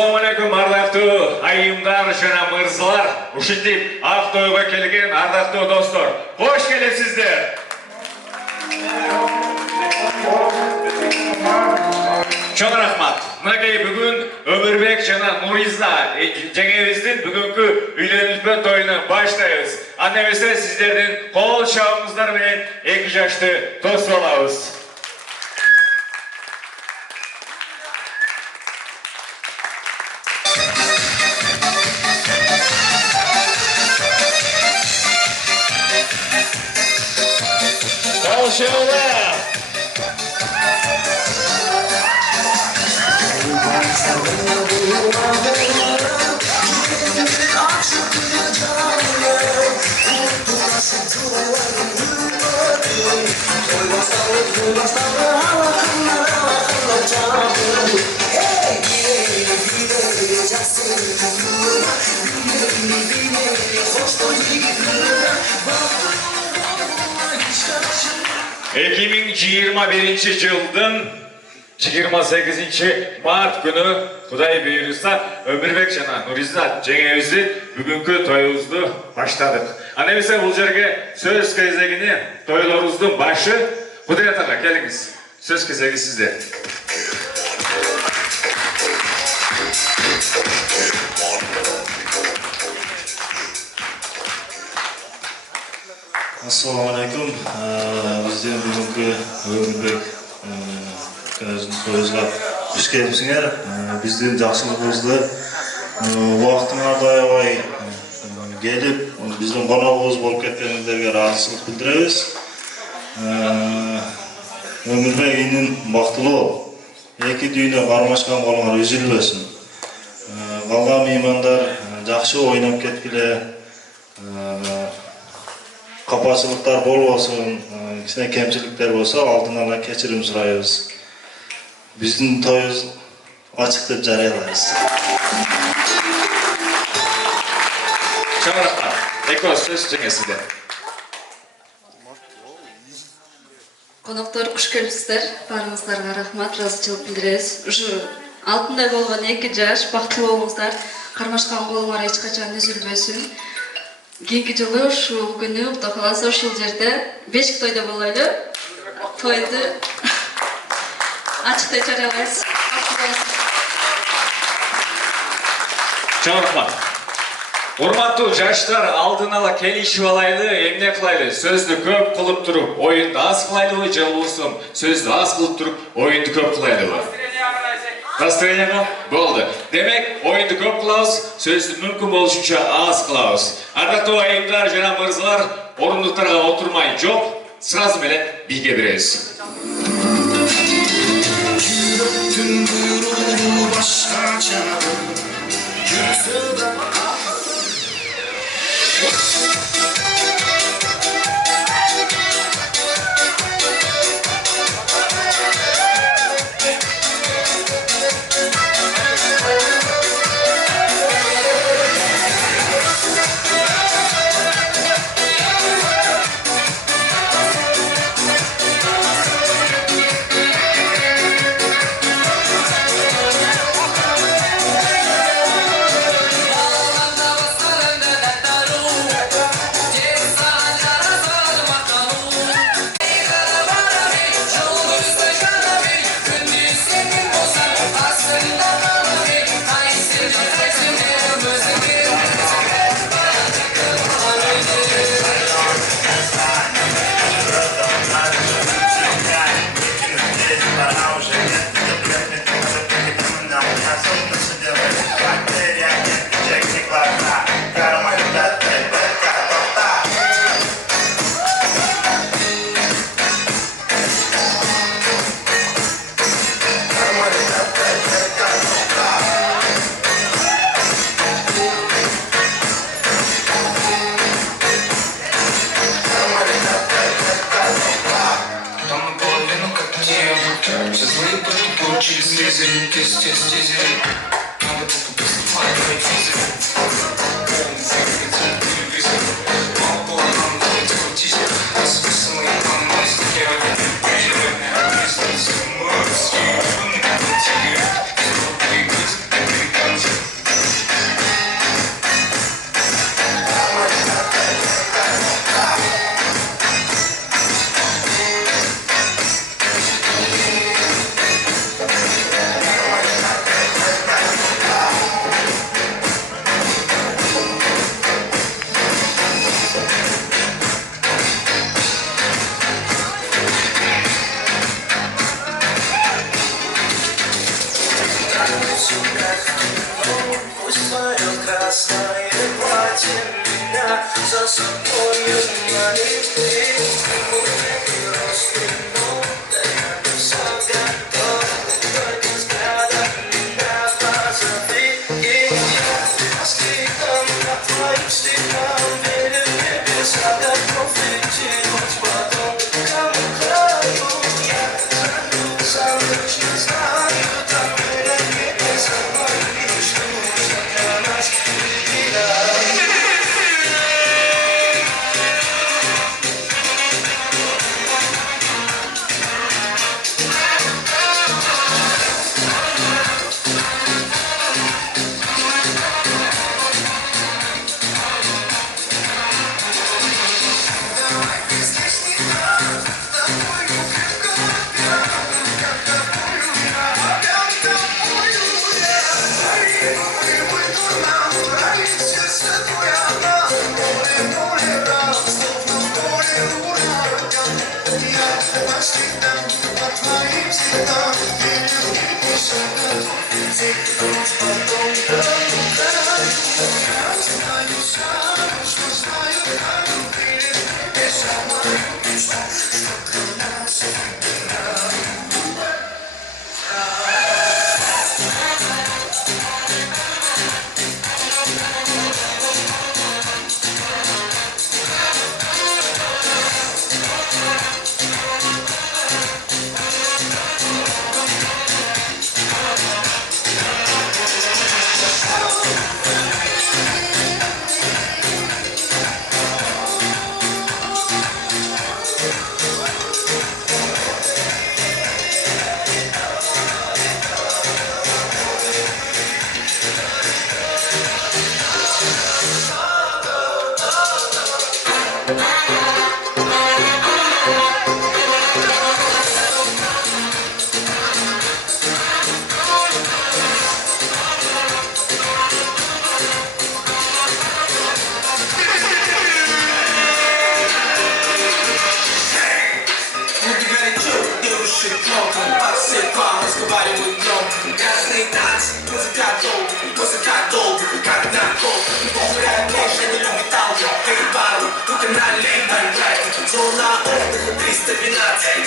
Assalamu alaikum ардактуу айымдар жана мырзалар, ушинтип ак тойго келген ардактуу достор. Кош келипсиздер. Чоң рахмат. Мынакей бүгүн Өмүрбек жана Нуриза жеңебиздин бүгүнкү үйлөнүшпө тоюну баштайбыз. Анда эмесе сиздердин кол шабыңыздар менен 2 жашты тосуп алабыз. Жылдын 28 март күнү Кудай буйруса Өмүрбек жана Нуриза жеңебиздин бүгүнкү тоюбузду баштадык. Анда эмесе бул жерге сөз кезегини тойлорубуздун башы Кудай атага келиңиз. Сөз кезеги сизде. Assalamu alaikum. Бизден бүгүнкү Өмүрбек toyuğuzga hoş gelipsiңер. Биздин жакшылыгыбызды убактыңарда аябай келип, биздин коногубуз болуп кеткениңиздерге ыраазычылык билдиребиз. Өмүрбек инин бактылуу, эки дүйнө кармашкан колуңар үзүлбөсүн. Калган меймандар жакшы ойноп кеткиле. Капачылыктар болбосун, кичине кемчиликтер болсо алдын ала кечирим сурайбыз. Биздин тоюбуз ачык деп жарыялайбыз. Чоң рахмат. Эко сөз жеңесизде. Коноктор куш келипсиздер. Баарыңыздарга рахмат, ыраазычылык билдиребиз. Ушу алтындай болгон 2 жаш бактылуу болуңуздар, кармашкан колуңар эч качан үзүлбөсүн. Кийинки жылы ушул күнү Кудай кааласа ушул жерде бешик тойдо болойлу. Тойду ачык деп жарыялайбыз. Чоң рахмат. Урматтуу жаштар, алдын ала келишип алайлы, эмне кылайлы? Сөздү көп кылып туруп, оюнду аз кылайлыбы, же болбосо сөздү аз кылып туруп, оюнду көп кылайлыбы? Настроенияга болду. Демек, оюнду көп кылабыз, сөздү мүмкүн болушунча аз кылабыз. Ардактуу айымдар жана мырзалар, орундуктарга отурмай жок, сразу менен бийге беребиз.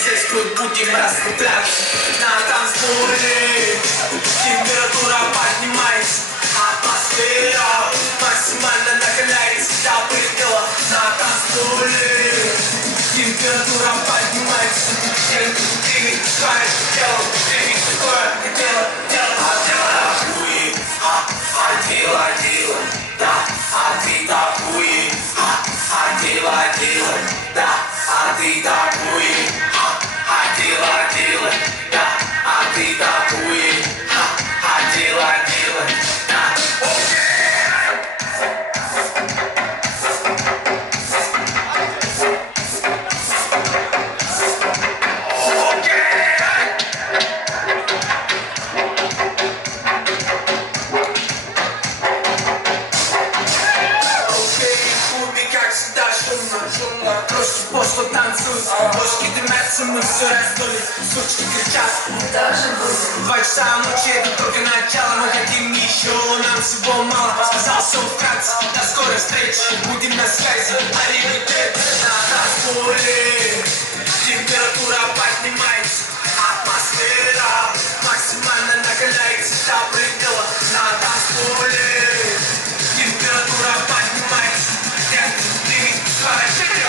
Здесь мы будем расслабляться на танцполе. Температура поднимается, атмосфера максимально накаляется до предела на танцполе. Температура поднимается, двигай свое тело, двигай такое дело, дело, да, ты такой, дело, да, ты такой, дело, да, ты такой, дело, да, пошло танцуют, ложки дымятся, мы все раздули, сучки кричат, даже будет 2 часа ночи, это только начало, мы хотим еще, нам всего мало, сказал все вкратце, до скорой встречи, будем на связи, аривидерчи, на танцполе, температура поднимается, атмосфера максимально накаляется до предела, на танцполе, температура поднимается, двигай свое тело.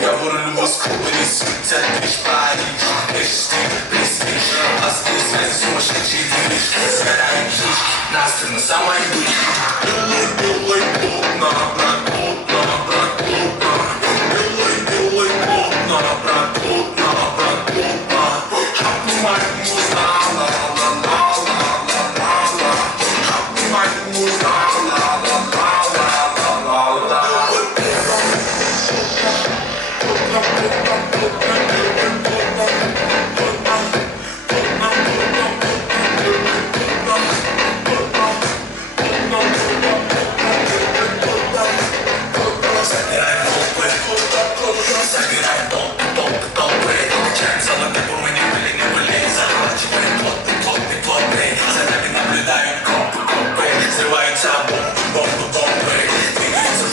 Я ворую Москву, рисуют от Париж, Престиж, престиж, остались связи сумасшедшие. Собираем шишки, нас на самой вышке. Белый, плотно, брат, плотно, брат, плотно. Белый, плотно, брат, плотно, брат, плотно. Обнимай муза, ла, ла, ла, ла, ла, ла, ла. Обнимай муза, ла, ла, ла, ла, ла, ла, ла. Собираем толпы. Качаем золотой бумы, не были. Захватываем плотный. За нами наблюдают копы. Взрываются бомбы. Двигаются в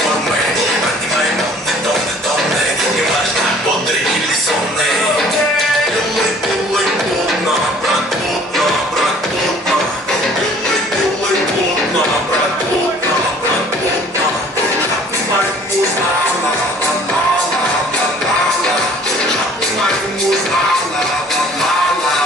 формы. Поднимаем тонны. Неважно, бодрый или сонный. Белый, плотно, брат, плотно. Белый, плотно, брат, плотно. Обнимаем муза, ла, ла, ла, ла, ла. Обнимаем муза, ла, ла, ла, ла, ла.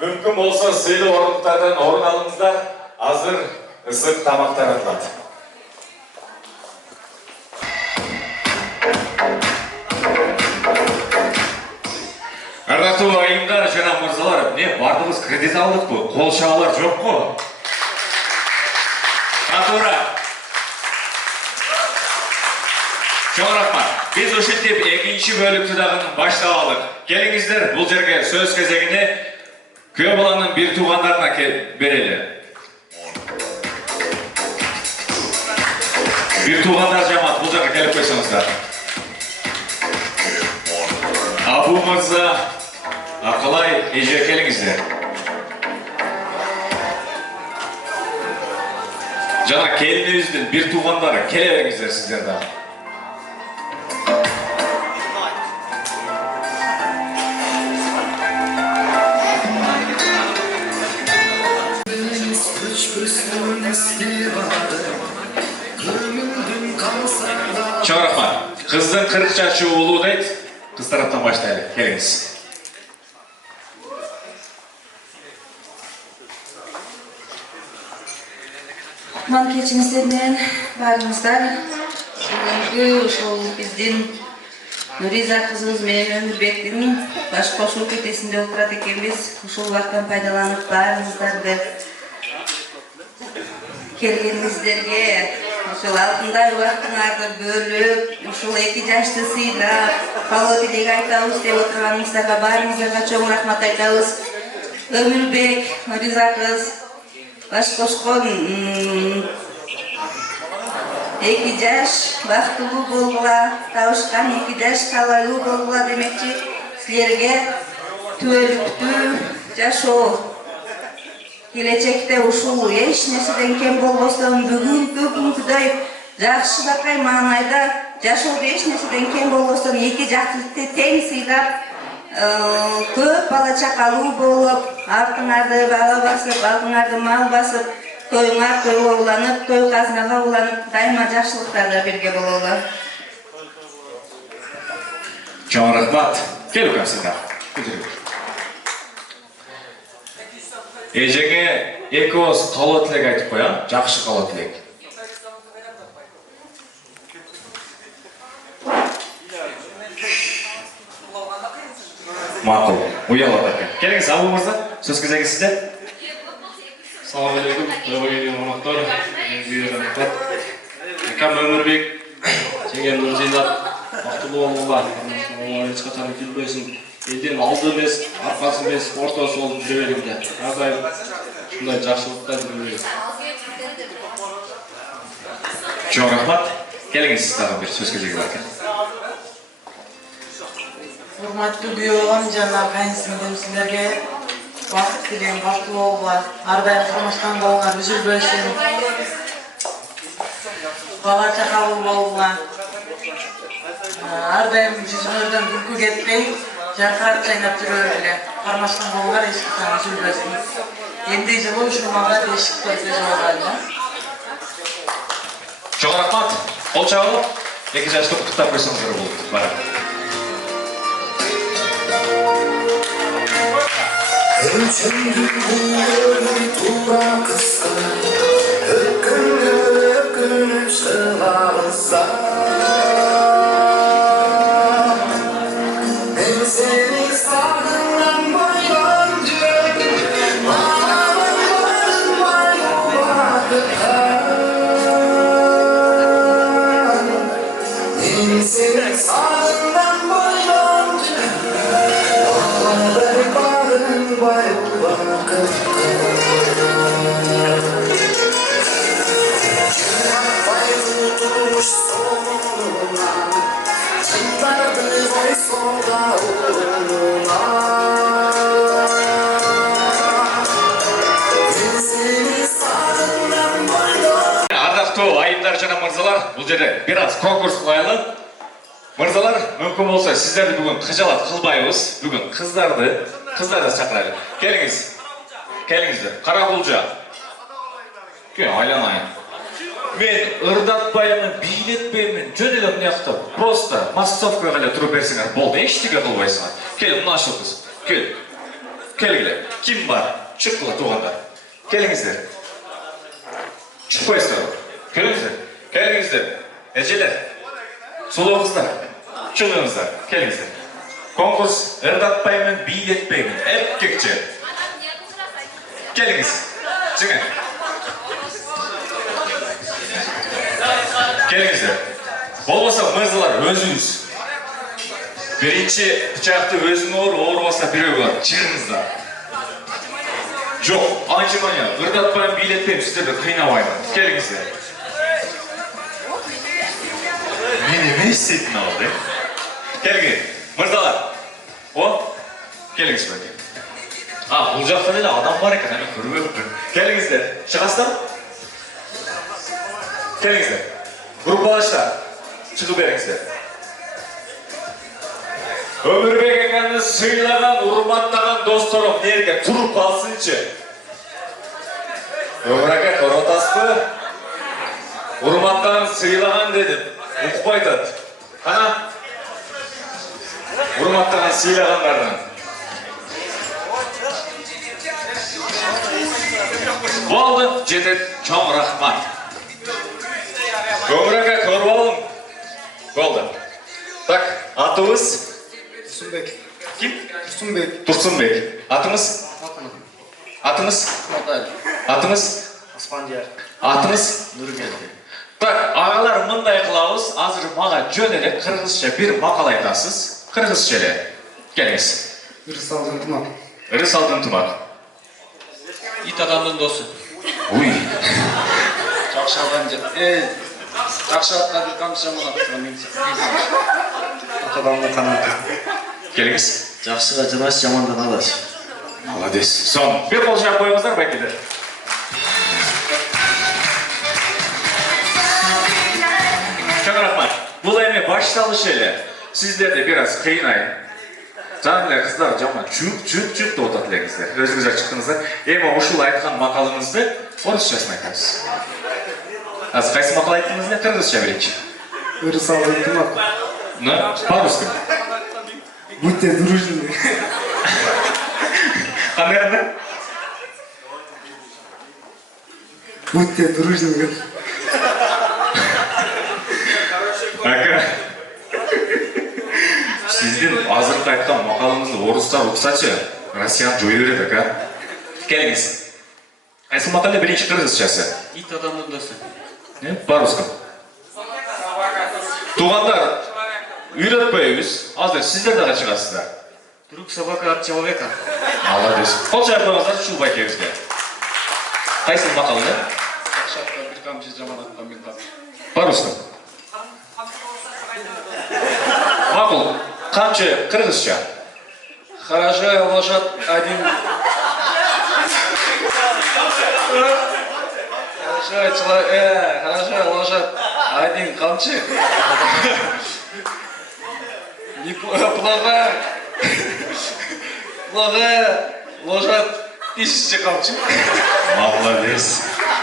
Мүмкін болса сыйлы орындықтардан орын алыңыздар, азыр ысык тамақтар атылады. Арнату айымдар жана мырзалар, не бардығыз кредит алдық бұл, қол шағалар жоқ қо? Атура! Чоң рахмат. Biz ошентип экинчи бөлүктү дагы баштап алдык. Келиңиздер, бул жерге сөз кезегине күйөө баланын бир туугандарына берели. Бир туугандар жамаат бул жерге келип койсоңуздар. Абу мырза, Акылай, эже келиңиздер. Жана келинибиздин бир туугандары келе бериңиздер сиздер да. Чоң рахмат. Кыздын 40 жашы улуу дейт. Кыз тараптан баштайлы. Келиңиз. Кутман кечиңиздер менен баарыңыздар. Бүгүнкү ушул биздин Нуриза кызыбыз менен Өмүрбектин баш кошуу кетесинде отурат экенбиз. Ушул убакыттан пайдаланып баарыңыздарды келгениңиздерге ушул алтындай убактыңарды бөлүп, ушул 2 жашты сыйлап, калоо тилек айтабыз деп отурганыңыздарга баарыңыздарга чоң рахмат айтабыз. Өмүрбек, Нуриза кыз баш кошкон 2 жаш бактылуу болгула, табышкан 2 жаш талайлуу болгула демекчи, силерге түбөлүктүү жашоо келечекте ушул эч нерседен кем болбостон бүгүнкү күнкүдөй жакшы бакай маанайда жашоодо эч нерседен кем болбостон 2 жакты тең сыйлап, көп бала чакалуу болуп, артыңарды бага басып, алдыңарды мал басып, тоюңар тойго уланып, той казынага уланып, дайыма жакшылыктарда бирге бололу. Чоң рахмат. Келип калсыңдар. Эжеге 2 ооз калоо тилек айтып коям, жакшы калоо тилек. Макул, уялат экен. Келиңиз, Абу мырза, сөз кезеги сизде. Салам алейкум, тойго келген коноктор, акам Өмүрбек, жеңгем Нурзилат, бактылуу болууга, эч качан күлбөсүн. Элдин алды эмес, аркасы эмес, ортосу болуп жүрө бергиле. Ар дайым ушундай жакшылыктар жүрө берет. Чоң рахмат. Келиңиз, сиз дагы бир сөз кезеги бар экен. Урматтуу күйөө балам жана кайынсиңдим, силерге бакыт тилейм, бактылуу болуңар, ар дайым кармашкан болуңар, үзүлбөсүн. Бала чакалуу болуңар. ар дайым жүзүңөрдөн күлкү кетпей, жаркырап жайнап жүрө эле. Кармашкан колуңар эч качан үзүлбөсүн. Энди жылы ушул мага эшиктер жабылган. Чоң рахмат. Кол чабылып, 2 жашты куттуктап койсоңуздар болот. Барып. Ölçümdük bu yolun tuğra kısa Öpkünüp sığlarsa Ben seni sağından bayrancı Bağlamın varınmay olardıkan Ben seni sağından bayrancı Bağlamın varınmay Tutulmuş sonuna Çıklardı vay soda uğruna Ben seni sağından baydan Ардактуу айымдар жана мырзалар, бул жерде бир аз конкурс кылайлы. Мырзалар, мүмкүн болсо сиздерди бүгүн кыжалат кылбайбыз. Бүгүн кыздарды чакырайлы. Келиңиз. Келиңиздер. Каракулжа. Айланайын. Мен ырдатпаймын, бийлетпеймин, жөн эле мынаяктап, просто массовкага эле туруп берсеңер болду, эчтеке кылбайсыңар. Кел, мынашыл кыз. Кел. Келгиле. Ким бар? Чыккыла туугандар. Келиңиздер. Чыкпайсыздар. Келиңиздер. Келиңиздер. Эжелер. Сулуу кыздар. Чыгыңыздар. Келиңиздер. Конкурс ырдатпаймын, бийлетпеймин. Эркекче. Келиңиз. Чыгың. Келиңиздер. Болбосо мырзалар өзүңүз. Биринчи бычакты өзүң оорубаса бирөө бар. Чыгыңыздар. Жок, анчымanya, ырдатпайм, бийлетпейм, сиздерди кыйнабайм. Келиңиздер. Мен эмес сетин алды. Келгин, мырзалар. О, келиңиз бәке. Бул жакта деле адам бар экен, аны көрбөппүн. Келиңиздер. Чыгасыздар? Келиңиздер. Группалаштар. Чыгып бериңиздер. Өмүрбек экени сыйлаган, урматтаган досторум, нерге туруп калсынчы. Өмүр ака, көрүп атасызбы? Урматтаган, сыйлаган дедим. Укпай атат. Кана? Урматтаган, сыйлагандардын. Болду, жетет, чоң рахмат. Өмүр ака, көрүп алым. Болду. Так, атыбыз? Турсунбек. Ким? Турсунбек. Турсунбек. Атыңыз? Атыңыз? Атыңыз? Аспандияр. Атыңыз? Нурген. Так, агалар мындай кылабыз. Азыр мага жөн эле кыргызча бир макал айтасыз. Кыргызча эле. Келиңиз. Ырысалдын тумак. Ырысалдын тумак. Ит адамдын досу. Уй. Жакшы аткан бир камчы жаман Атадамдын канаты. Келиңиз. Жакшыга жынаш, жамандан алаш. Молодец. Сон, бир кол жаап коюңуздар, бакелер. Чоң рахмат. Бул эми башталыш эле. Сиздерди бир аз кыйнайын. Жан эле кыздар жаман чүк деп атат элеңиздер. Өзүңүздөр чыктыңыздар. Эми ушул айткан макалыңызды орусчасын айтабыз. Азыр кайсы макал айттыңыз эле? Кыргызча биринчи. Ырысалдын тумак. По-русски. Будьте дружны. Кандай? Будьте дружны. Ака. Сиздин азыркы айткан макалыңызды орустар уксачы, Россиян жой берет, ака. Келиңиз. Кайсы макалда биринчи кыргызчасы? Ит адамдын досу. По-русски. Туугандар, үйрөтпөйбүз. Азыр сиздер дагы чыгасыздар. Друг собака от человека. Молодец. Кол жаап коюңуздар ушул байкебизге. Кайсы макал, да? Жакшы аткан бир камчы жаман аткан бир камчы. По-русски. Макул. Камчы кыргызча. Хорошая лошадь один. Хорошая лошадь один камчы. Құлағы, ложат, бесінші қамшы. Молодец.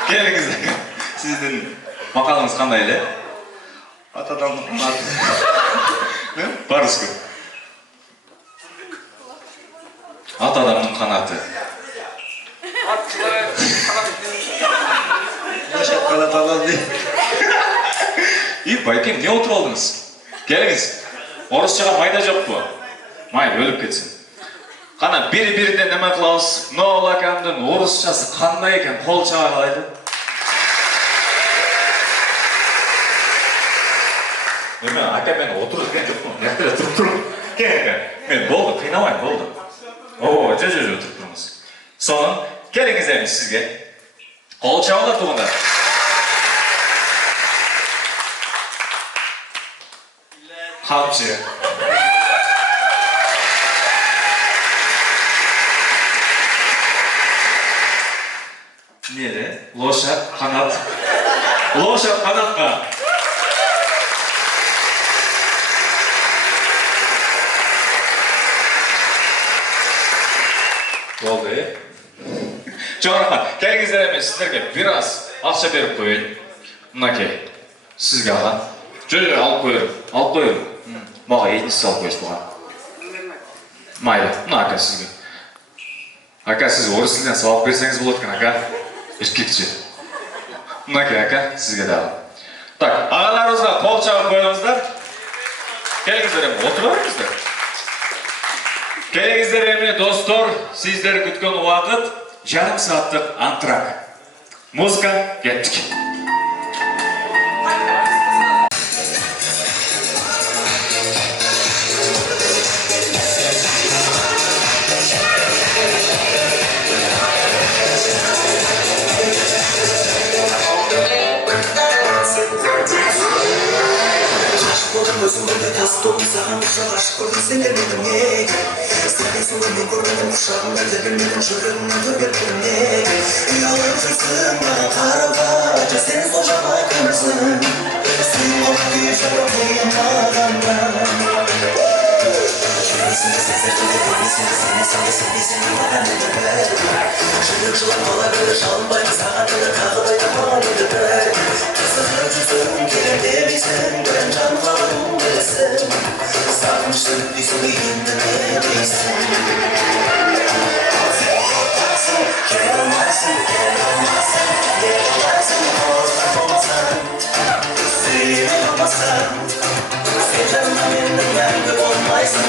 Келіңіз. Сіздің мақалыңыз қандай әлі? Атадан қанаты. По-русски. Ат адамның қанаты. Ложат қанат алады. И, байкем, не отырып алдыңыз? Келіңіз. Орысшаға майда жоқ бұ. Май өліп кетсін. Қана бері-беріден неме қылауыз? Нол акамдың орысшасы қандай екен? Қол шаға қалайды? Неме, ака мен отырып екен жоқпын. Яқтыра тұрып. Кен, мен болды, қинамайын, болды. О, жо, тұрып тұрмыз. Соның, келіңіз әміз сізге. Қол шағылар туғында. Қамшы. Неді? Лошад, қанат. Лошад, қанатқа. Болды, Жоғар рахмат. Келіңіздер емес, сіздерге бір аз ақша беріп қойын. Мұнаке, сізге алған. Алып қойырым. Маға етінсіз алып қойыз бұған. Майлы, мұна ака сізге. Ака, сіз орыс тілден сабақ берсеңіз болады екен, ака. Еркекше. Мұнаке, ака, сізге де алған. Так, ағаларыңызға қол шағып қойыңыздар. Келіңіздер еме, отырып алыңыздар. Келіңіздер еме, достор, сіздер күткен уақыт жарым сағаттық антрак. Музыка, кеттік. Өзімді тас толы саған құшақ ашып көрдім сендер менің неге сенің сұлы мен көрмедім құшағымда тербелмедім жүрегімнен төгілдім неге ұялып жүрсің маған қарауға жа сен сол жаман кімсің сен ол күй жауап деген мағаннан жүресіңді сездірді көрмесеңді сенбесең маған еді бір жүрек жылап қала бір жалынбаймын саған тілі қағыдайды маған еді бір қызығып жүрсің келем демейсің бірін жан қалым сағынышты дейсің енді не дейсің ал сен қорқасың келе алмайсың не қылайсың орта болмасаң сүйе алмасаң сен жанымда менің мәңгі болмайсың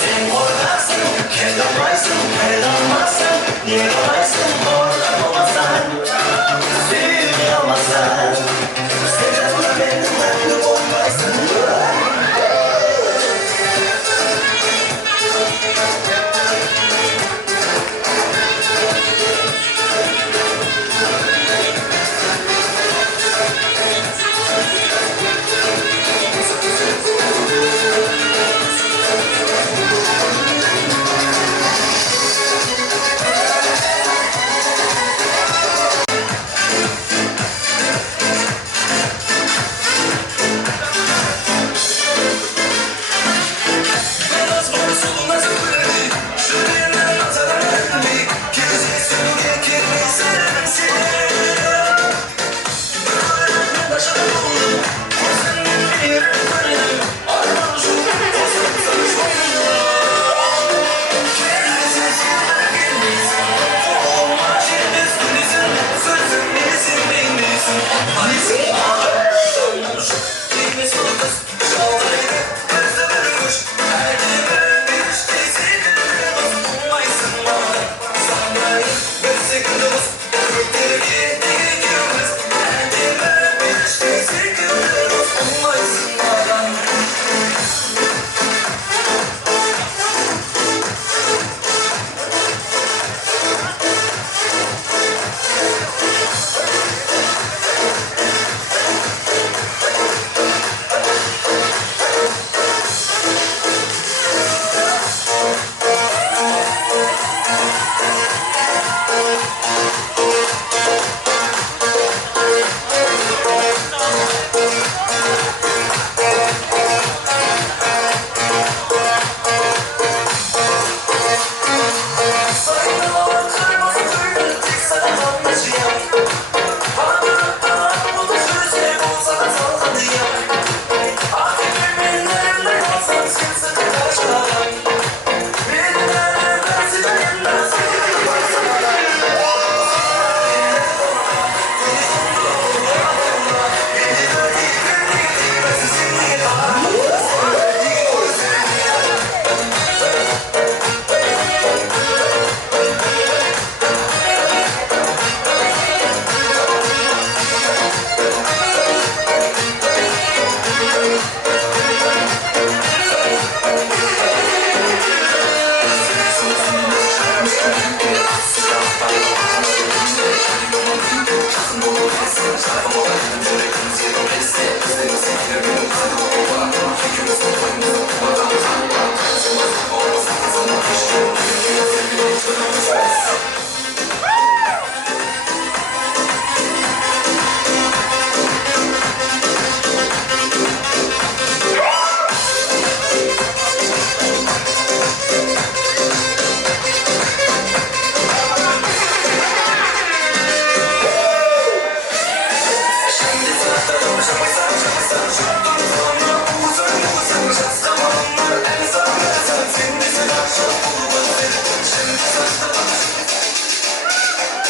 сен қорқасың келе алмайсың не қылайсың орта болмасаң сүйе алмасаң сен жанымда менің мәңгі болмайсың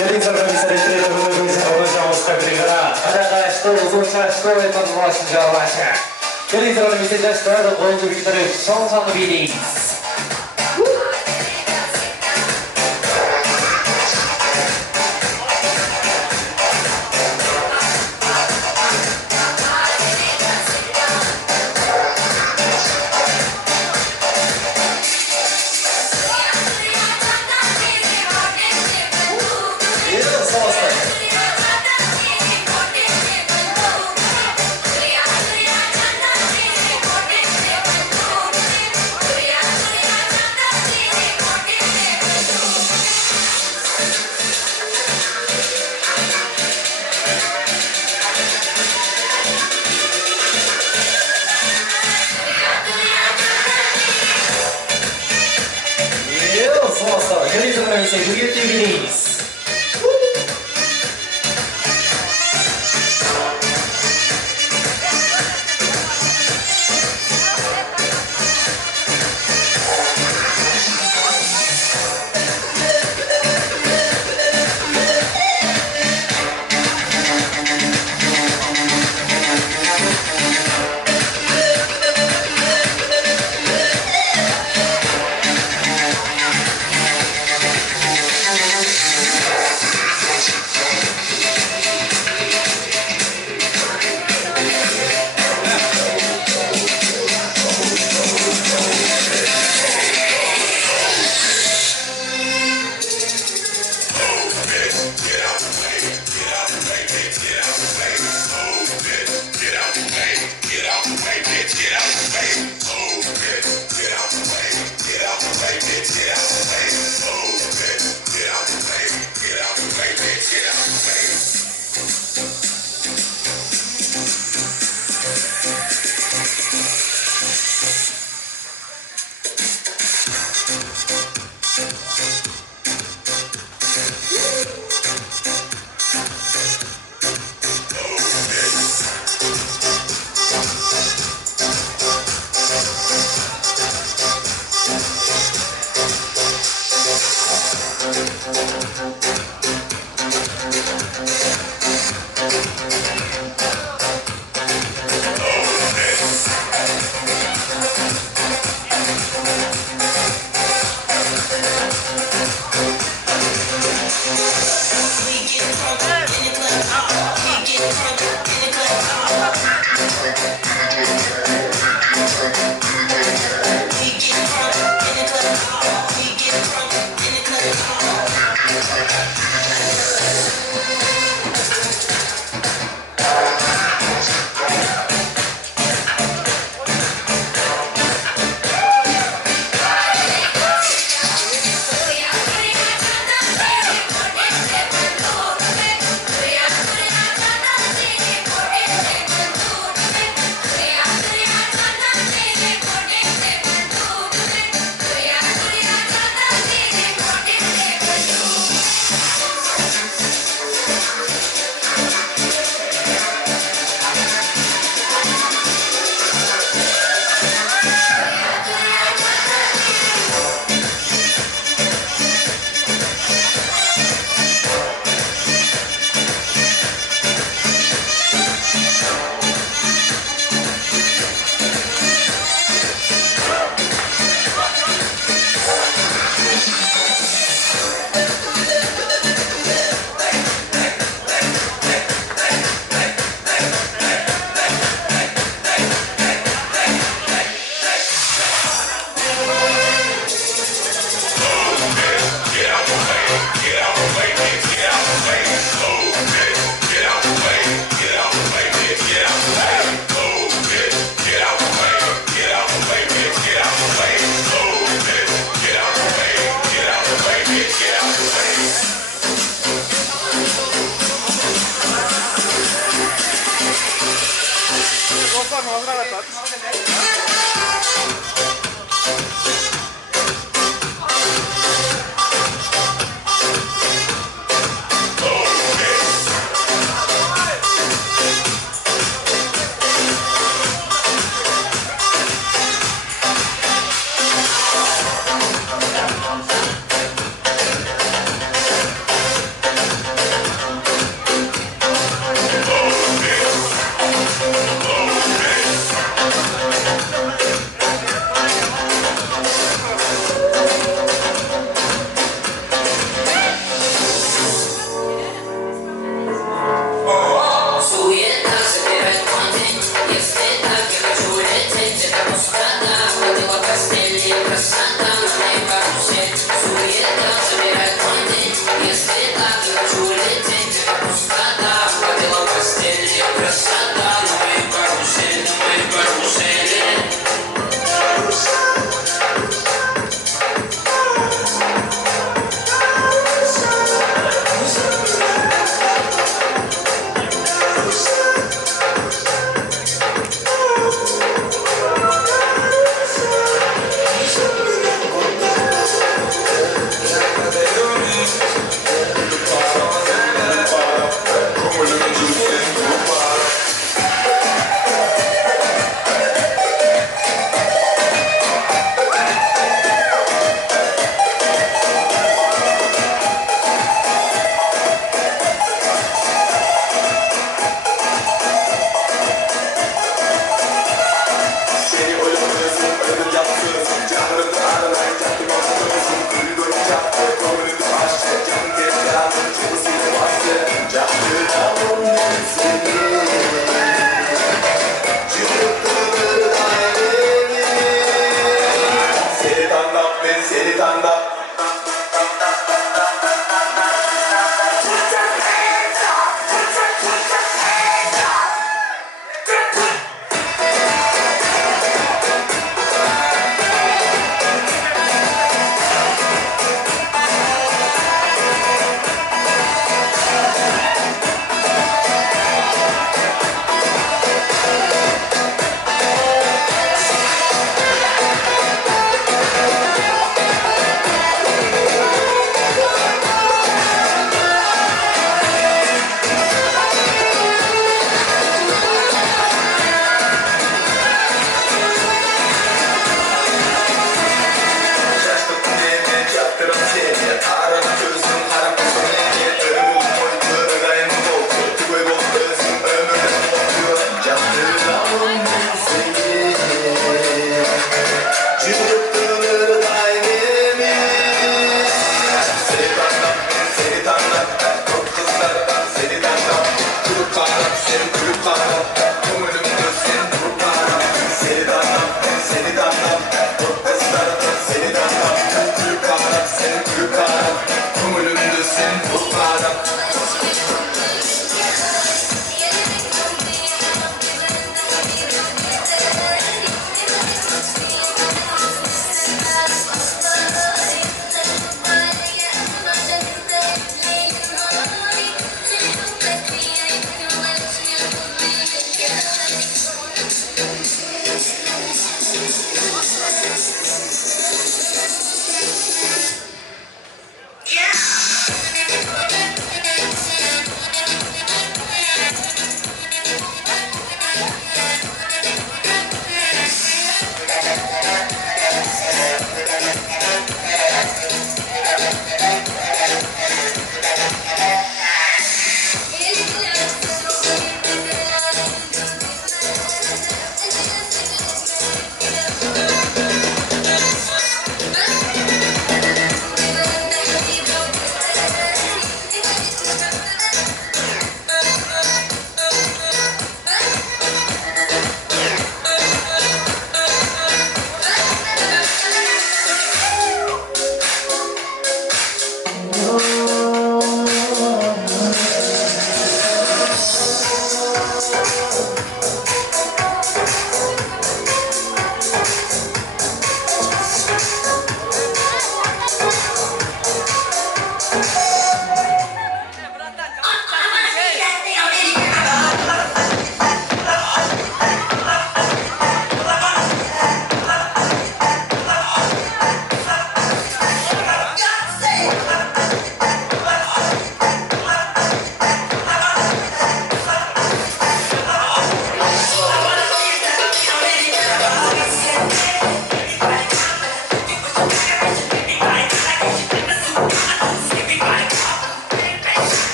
Queridos organizadores de organizamos Cabrera, Arada estou e todos nós já baixa. Queridos organizadores da história, onde o Vitor Sons on the Beatings. Queridos organizadores do YouTube Beatings.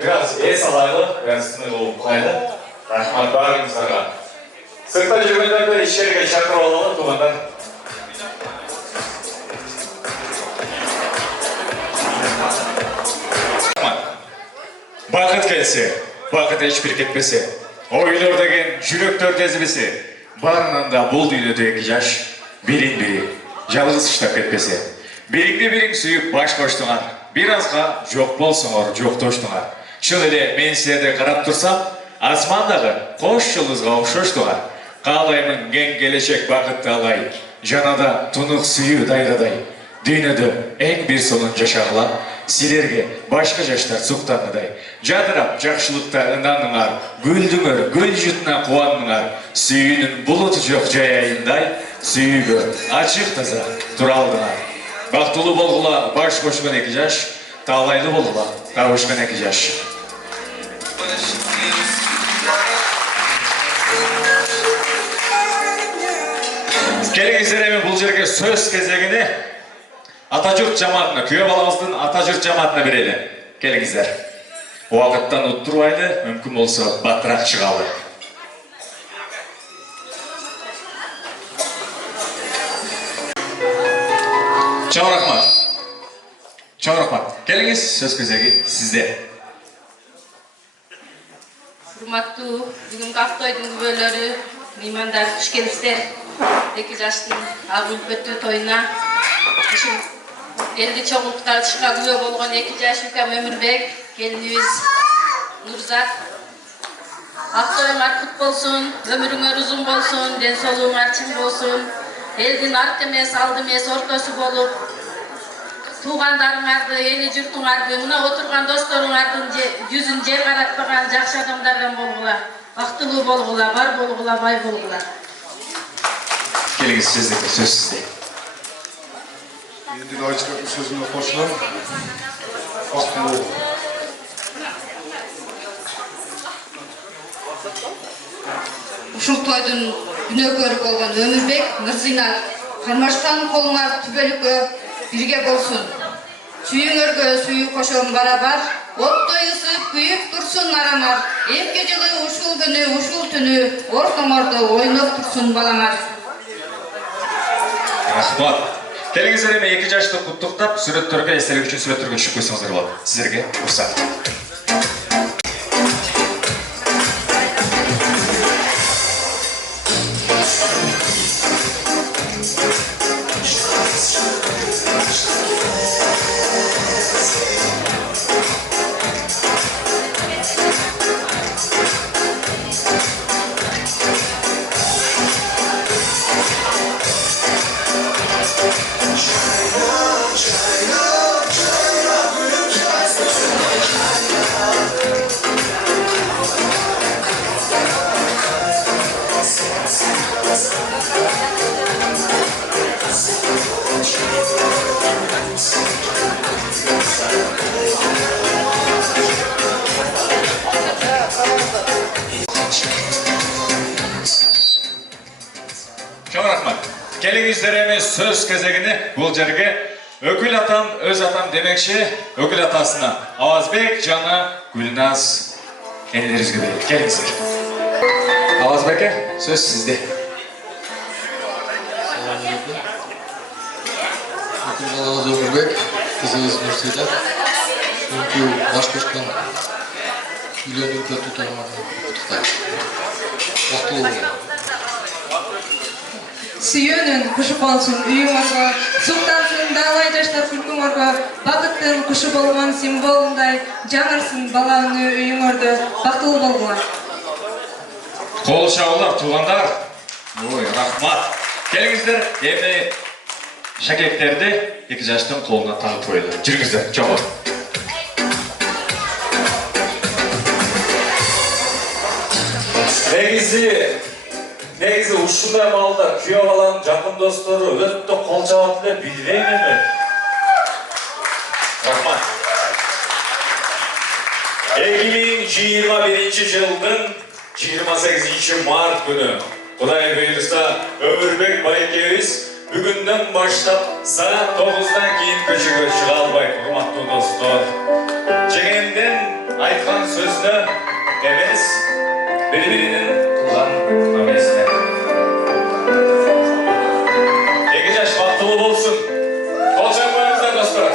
Biraz el salaylı, biraz sınır olup koydu. Rahmat barınızlara. Sırtta жүргендерді işlerге шақырып алалы, туғандар. Бақыт келсе, бақыт ешбір кетпесе, ойлар деген жүректер кезбесе, барынан да бұл дүниеде екі жаш, бірін-бірі, жалғыз ұштап кетпесе, біріңді-бірің сүйіп баш қоштыңар, bir azga жоқ болсыңар, жоқ тоштыңар. Шын еле мен сіздерді қарап тұрсам, асмандағы қош жұлдызға ұқсастыңар. Қалаймын кең келешек бақытты алай, жанада тұнық сүйі дайрадай. Дүниеде ең бір сонын жашағыла, сіздерге башқа жаштар сұқтаныдай. Жадырап жақшылықта ынаныңар, гүлдіңір, гүл жұтына қуаныңар. Сүйінің бұлыты жоқ жайайындай, сүйігі ашық таза тұралдыңар. Бақтылы болғыла баш қошқан екі жаш, талайлы болғыла тауышқан екі жаш. Келіңіздер бұл жерге сөз кезегіне Атажұрт жаматына, күйе баламыздың Атажұрт жаматына берелі. Келіңіздер. Уақыттан ұттырмайды, мүмкін болса батырақ шығалы. Чоң рахмат. Чоң рахмат. Келіңіз, сөз кезегі сізде. Құрматтуу, бүгүнкү Актойдун күбөлөрү, меймандар, куш келипсиздер. Эки жаштын ак үлпөттүү тоюна элди чоңултурушка күбө болгон эки жаш укам Өмүрбек, келинибиз Нурзат. Актоюңар кут болсун, өмүрүңөр узун болсун, ден соолугуңар чың болсун. Элдин арты эмес, алды эмес, ортосу болуп, туугандарыңарды, эли журтуңарды, мына отурган досторуңардын жүзүн жер каратпаган жакшы адамдардан болгула. Бактылуу болгула, бар болгула, бай болгула. Келіңіз сіздікі, сөз сізде. Енді айтылатын сөзіме қосылам. Бақтылуу. Ушул тойдун күнөөкөрү болгон Өмүрбек, Нурзинат, кармашкан колуңар түбөлүккө бирге болсун. Сүйүңөргө сүйүү кошон барабар, оттой ысып күйүп турсун арамар. Эмки жылы ушул күнү, ушул түнү, ортоңордо ойноп турсун балаңар. Рахмат. Келіңіздер еме екі жашты құттықтап, сүреттерге, естелік үшін сүреттерге үшіп қойсаңыздар болады. Сіздерге рұқсат. Келіңіздер сөз кезегіне бұл жерге өкіл атам, өз атам демекші өкіл атасына Авазбек, Жана, Гүлназ енелеріңізге береді. Келіңіздер. Авазбек'e сөз сізде. Өкіл балағыз Өмүрбек, қызыңыз Нурзинат, мүмкін баш қошқан үйлену көтті тоймағын құттықтаймын. Бақтылуу болыңыз. Сүйүүнүн кушу болсун үйүңөргө, суктансын далай жаштар күлкүңөргө, бакыттын кушу болгон символундай жаңырсын бала үнү үйүңөрдө, бактылуу болгула. Кол чабуулар, туугандар. Ой, рахмат. Келіңіздер, емне шәкектерді 2 жаштың қолына тағып қойды. Жүріңіздер, жоғы. Негізі ушундай малдар күйөө баланын жакын достору өтө кол жабат эле билбейм эми. Рахмат. 2021 жылдын 28 март күнү Кудай буйруса Өмүрбек байкебиз бүгүндөн баштап саат 9-дан кийин көчөгө чыга албайт, урматтуу достор. Жеңенден айткан сөздө эмес, бири-биринин кылган намесине. 2 жаш бактылуу болсун. Кол чапкыңыздар достор.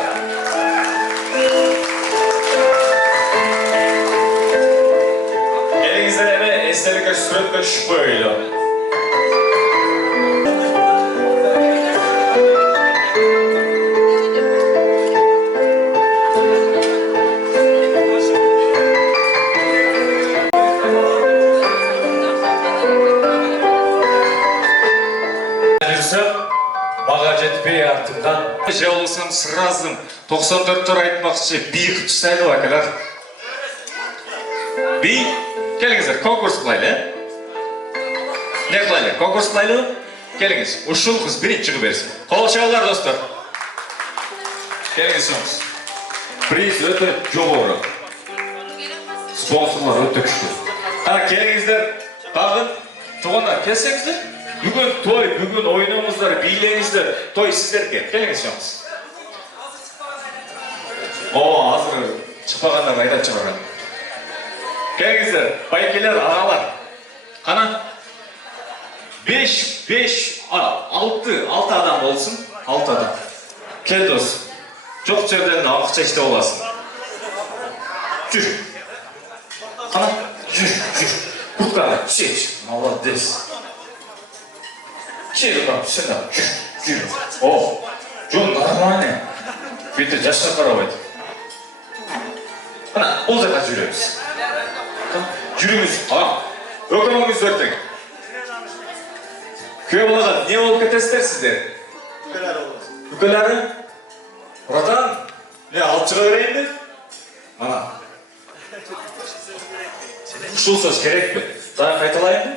Келиңиздер эми эстеликке сүрөткө түшүп коелу. Же болсам сразу 94 тур айтмакчы бий кылып тастайлы акалар. Бий, келиңиздер, конкурс кылайлы. Не кылайлы? Конкурс кылайлы? Келиңиз, ушул кыз биринчи чыгып берсин. Кол чабыңдар достор. Келиңиз. Приз өтө жогору. Спонсорлор өтө күчтүү. Келиңиздер, тагын тугандар келсеңиздер. Бүгін той, бүгін ойнаңыздар, бийлеңіздер, той сіздерге. Келіңіз жоңыз. Азыр шықпағандар айдап шығарған. Келіңіздер, байкелер, ағалар. Қана? 6 адам болсын. 6 адам. Кел дос. Жоқ жерден ақша іште боласың. Жүр. Қана? Жүр. Құттқаны, шеш. Молодец. Чего там, сюда, чего? О, что нормально? Ведь это жаштар карабайт. Ана, ол жаққа жүреміз. Жүріңіз, өкіміңіз өрттің. Күйе балаға не болып кетесіздер сіздер? Үкелері? Братан, алып шыға берейін бе? Ана. Ұшыл сөз керек бе? Тағы қайталайын бе?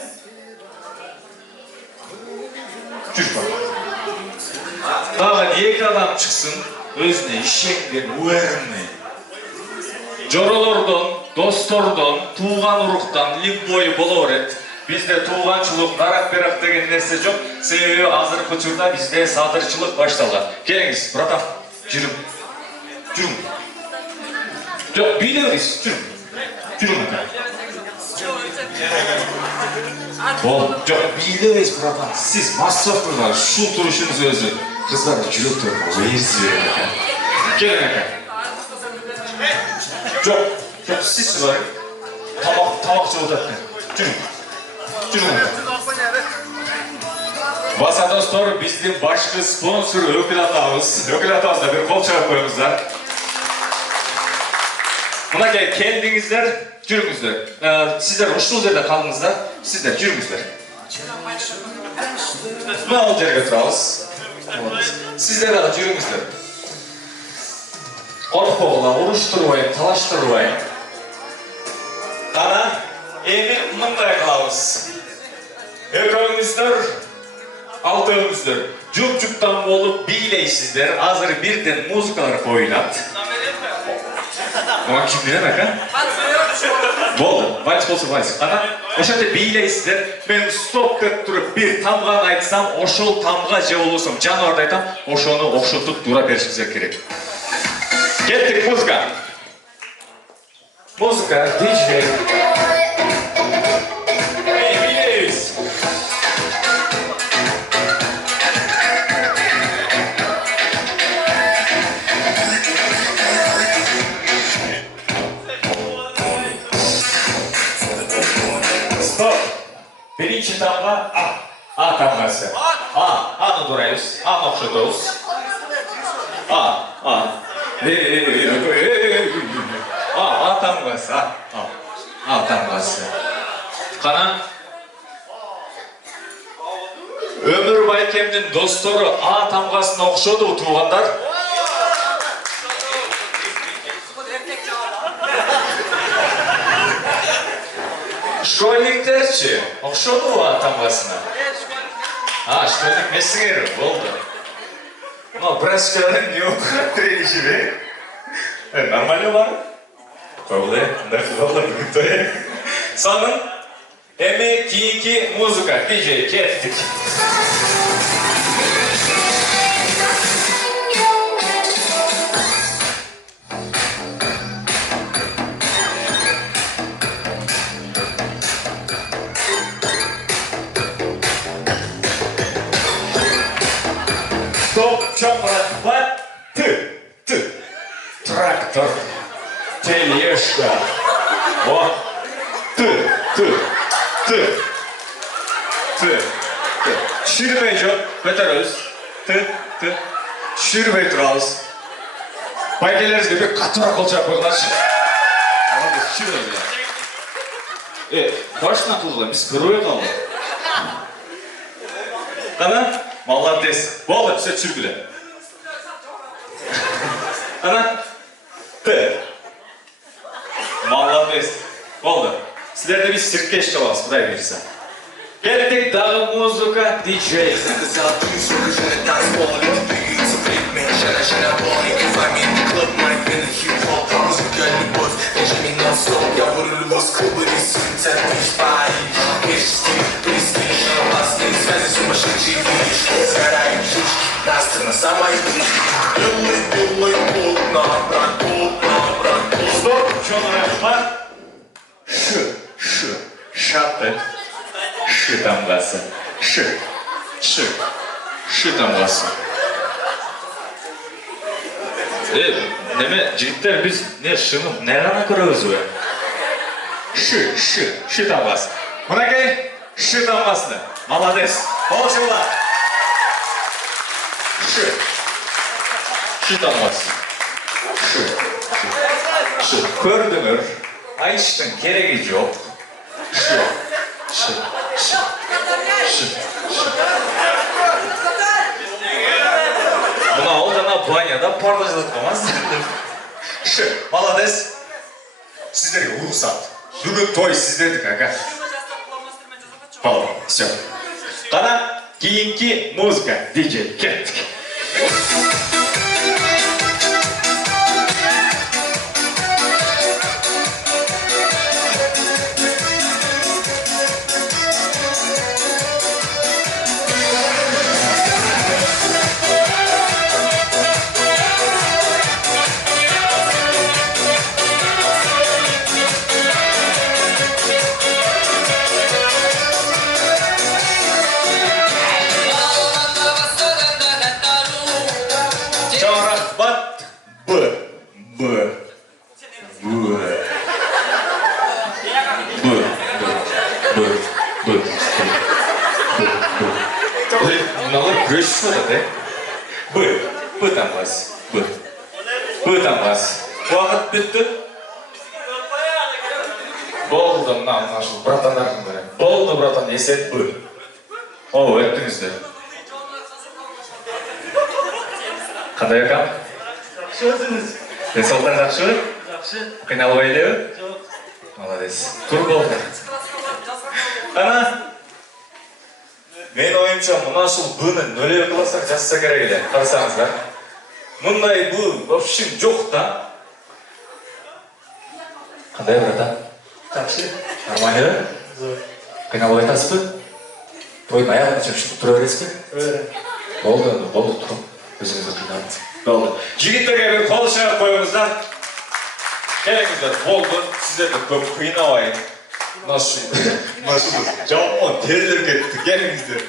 Тағы 2 адам шықсын, өзіне ишекпен, уверенный. Жоролордон, достордон, туған уруктан любой боло берет. Бизде тууганчылык, дарак-берак деген нерсе жок. Себеби азыркы учурда бизде садырчылык башталган. Келиңиз, братан, жүрүң. Жок, бийлебиз, жүрүң. Жоқ, бийлебиз, братан. Сиз массовкага ушул турушуңуз өзү кыздарды жүрөктөрүнө ойырсыз берет экен. Келиң экен. Жоқ, сиз бар. Тамак жеп атат. Жүрүң. Баса достор, биздин башкы спонсор өкүл атабызда бир кол чабып коюңуздар. Мынакей келдиңиздер, жүрүңүздөр. Сиздер ушул жерде калыңыздар. Сиздер жүрүңүздөр. Мына жерге турабыз. Сиздер дагы жүрүңүздөр. Коркпогула, уруштурбайын, талаштырбайын. Кана, эми мындай кылабыз. Экөөңүздөр, алтөөңүздөр жуп-жуптан болуп бийлейсиздер. Азыр бирден музыкалар коюлат. Оған кимден ака? Болды, вальс болса вальс. Ана, ошонда бийлейсиздер. Мен стоп деп туруп бир тамганы айтсам, ошол тамга же болосом жаныбарды айтам, ошону окшотуп тура беришиңиздер керек. Кеттик, музыка. Музыка, диджей. Бийлейбиз. Биринчи тамга А тамгасы. Аны дурайбыз, аны окшотобуз. тамгасы. Тамгасы. Кана? Өмүр байкемдин достору А тамгасына окшоду туугандар. Школьниктерчи окшоду А тамгасына? Школьник эмессиңер, болду. Брачкалар не окуп тренишиби? Нормально бар? Кабылай, мындай кылганда бүгүн той. Сонун эми кийинки музыка, диджей, кеттик. Стоп, чопорат, ты, трактор, тележка, ты. Ширбей жоқ, көтеріңіз. Ты. Ширбей тұрауыз. Байкелеріңізге бек қатырақ қол жап қойғыларшы. Алаңыз, ширбей. Башынан қылғылай, біз көріп қалды. Қана, молодец. Болды, все жүргілі. Қана, ты. Молодец. Болды. Сіздерді біз сіркеш қаламыз, құдай берсі. Кеттік дағы музыка, диджей. Стоп, чё на шаты. Ши тамгасы. Ши тамгасы. Неме, жігіттер, біз не шыны, не ғана көріңіз бе? Ши тамгасы. Мұнакей, ши тамгасыны. Молодец. Қолшыла. Ши тамгасы. Көрдіңір, айтыштың керегі жоқ. Мына олдана баняда парда жазатқамаз. Молодец. Сіздерге ұлықсат. Бүгін той сіздердік, аға. Болды, все. Қана кейінгі музыка, диджей, кеттік. Мыналар күрес шығады, Б тамғасы, Б тамғасы. Уақыт бітті. Болды, нашыл, братандардың бірі. Болды, братан, есет Б. О, өттіңіздер. Қандай өкам? Жақсы Денсаулықтар жақсы өр? Жақсы. Қиналып айлы? Жоқ. Молодец. Тұр болды. Ана, мен ойымша мұна шыл бұны нөлі қыласақ жазса керек еді. Қарасаңыздар. Мұндай бұл вообще жоқ та. Қандай брата? Жақсы. Нормально? Қиналып айтасыз ба? Тойдың аяғын шымшып тұра бересіз бе? Болды, тұр. Өзіңізді қиналыңыз. Болды. Жігіттерге бір қол шығарып қойыңыздар. Келіңіздер, болды. Сіздерді көп қинауайын. Нашу жауын терілер кетті. Келіңіздер.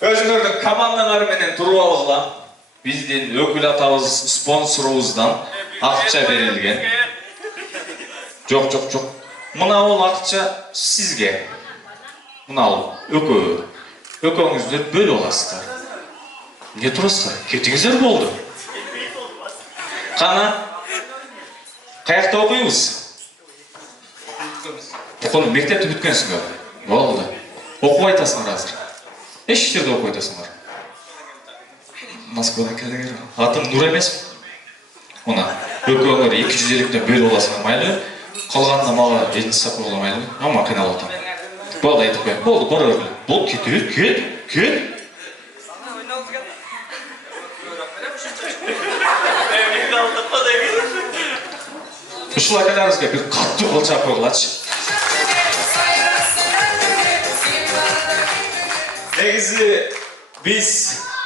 Өзіңіздің командаларыменен тұрып алғыла. Бізден өкіл атауыз спонсорымыздан ақша берілген. Жоқ. Мына ол ақша сізге. Мына ол өкөңіздер бөл оласыздар. Не тұрасыздар? Кетіңіздер болды. Қана, қаяқта оқиыңыз? Бұқын мектепті бүткенсің бе? Болды. Оқу айтасыңдар азыр. Еш жерде оқып айтасыңдар? Москвадан келдіңдер. Атым Нұр емес. Мына өкөңөр 250-ден бөліп аласың, майлы. Қалғанына мага единсап қойламайлы. Ама қиналып атам. Болды айтып қой. Болды, бара бер. Бол кетет, кет. Ушул акаларыбызга бир катты кол чаап койгулачы.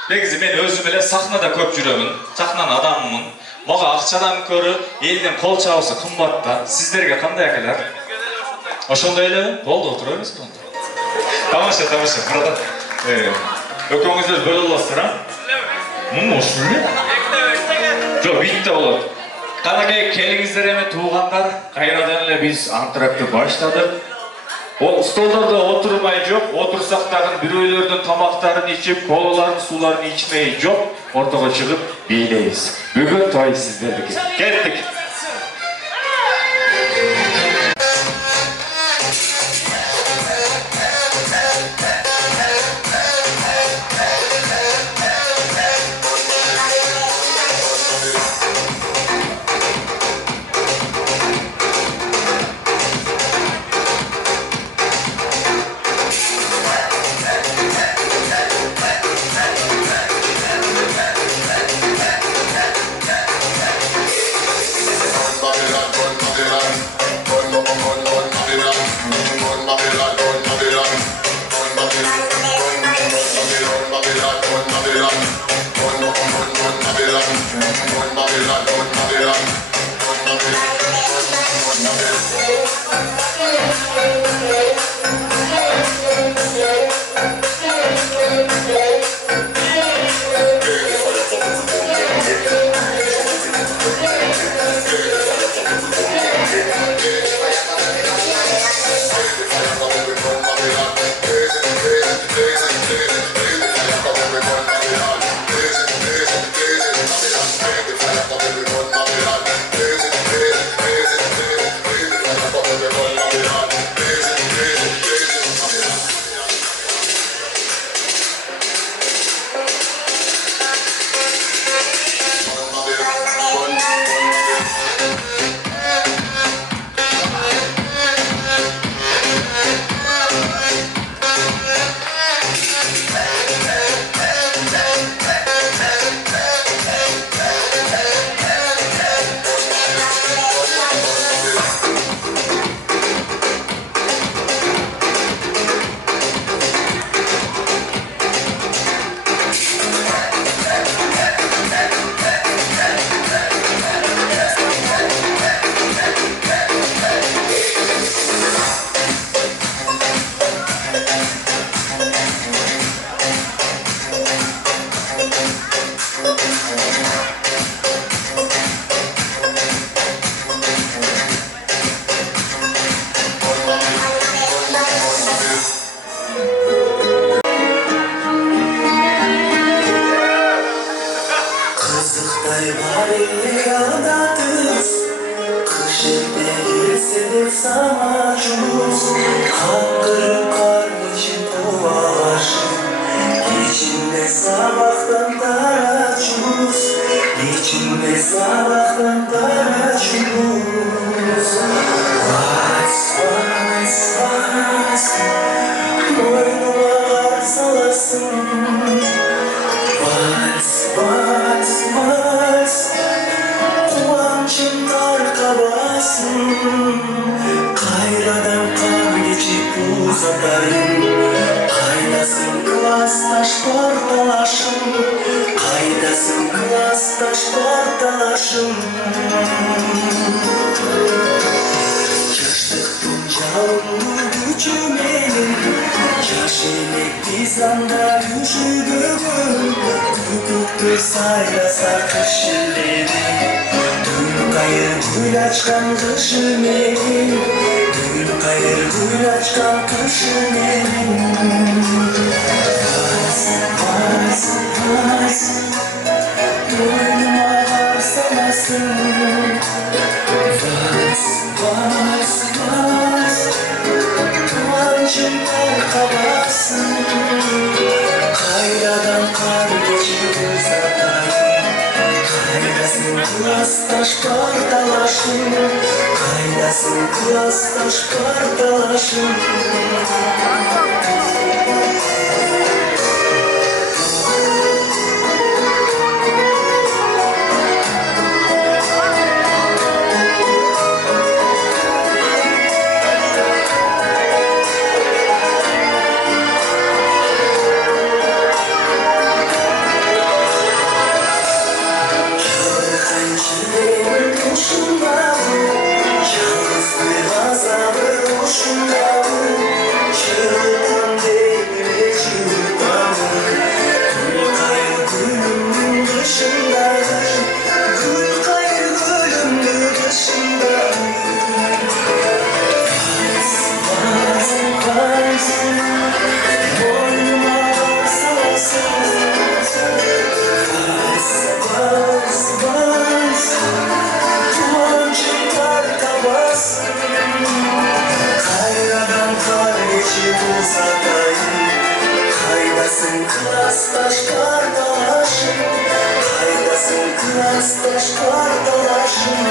Негизи мен өзүм эле сахнада көп жүрөмүн. Сахнанын адамымын. Мага акчадан көрө элдин кол чабысы кымбат да. Сиздерге кандай акалар? Ошондой эле? Болду, отура бересиз анда. Тамаша, братан. Өкөңүздөр бөлө аласыздар, а? Ушул эле? Жок, бүйтте болот. Канакей келиңиздер эми туугандар, кайрадан эле биз антрактты баштадык. Столдордо отурмай жок, отурсак дагы бирөөлөрдүн тамактарын ичип, колаларын, сууларын ичмей жок, ортого чыгып бийлейбиз. Бүгүн той сиздердики. Кеттик. Tuan cinta kawasan классташ парталашым Кайдасың классташ парталашым Классташ парталашым Кайдасың классташ парталашым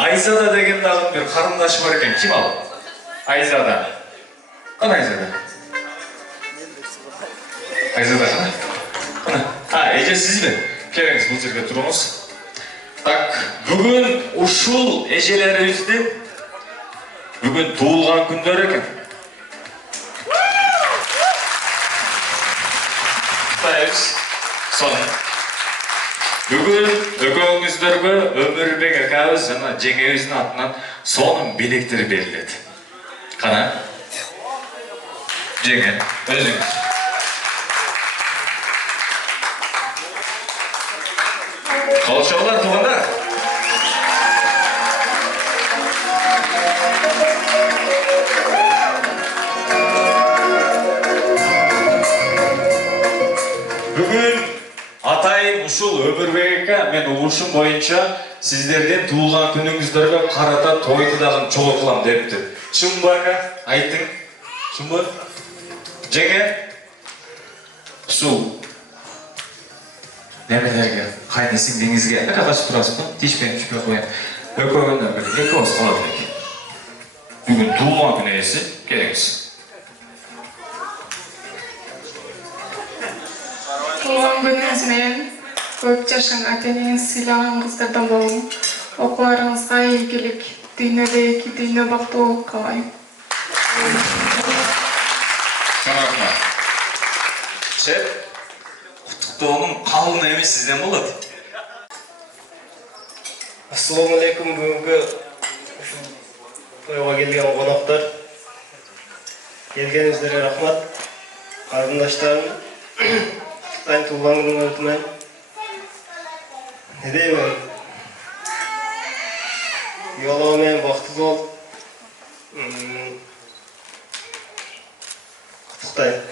Айзада деген дагы бир карындашы бар экен. Ким ал? Айзада. Кана Айзада? Айзада кана? Эже сизби? Келиңиз бул жерге туруңуз. Так, бүгүн ушул эжелерибиздин бүгүн туулган күндөрү экен. Куттайбыз. Соны бүгүн экөөңүздөргө Өмүрбек акабыз жана жеңебиздин атынан сонун белектер берилет. Кана? Жеңе, өзүңүз. Колчоолор туугандар. Бүгүн атайын ушул Өмүрбек ака мен угушум боюнча сиздердин туулган күнүңүздөргө карата тойду дагы чогуу кылам депти. Чынбы ака? Айттың? Чынбы? Жеңе? Ушул немелерге, кайны сиңдиңизге ака качып турасызбы? Тишпен түшпөй коеюн. Экөөнө бир эки ооз калат экен. Бүгүн туулган күнү ээси, келиңиз. Туулган күнүңүз менен көп жашаң, ата-энеңиз сыйлаган кыздардан болуң. Окууларыңызга ийгилик, дүйнөдө эки дүйнө бактылуу каалайм. Рахмат. Шеп, куттуктоонун калыбы эмес сизден болот. Ассалаумағалейкум, бүгінгі тойға келген қонақтар. Келгеніңіздерге рахмат. Қарындаштарым, Қытай туған күнің өтімен. Не деймін? Ұялаумен бақытты бол. Құттықтаймын.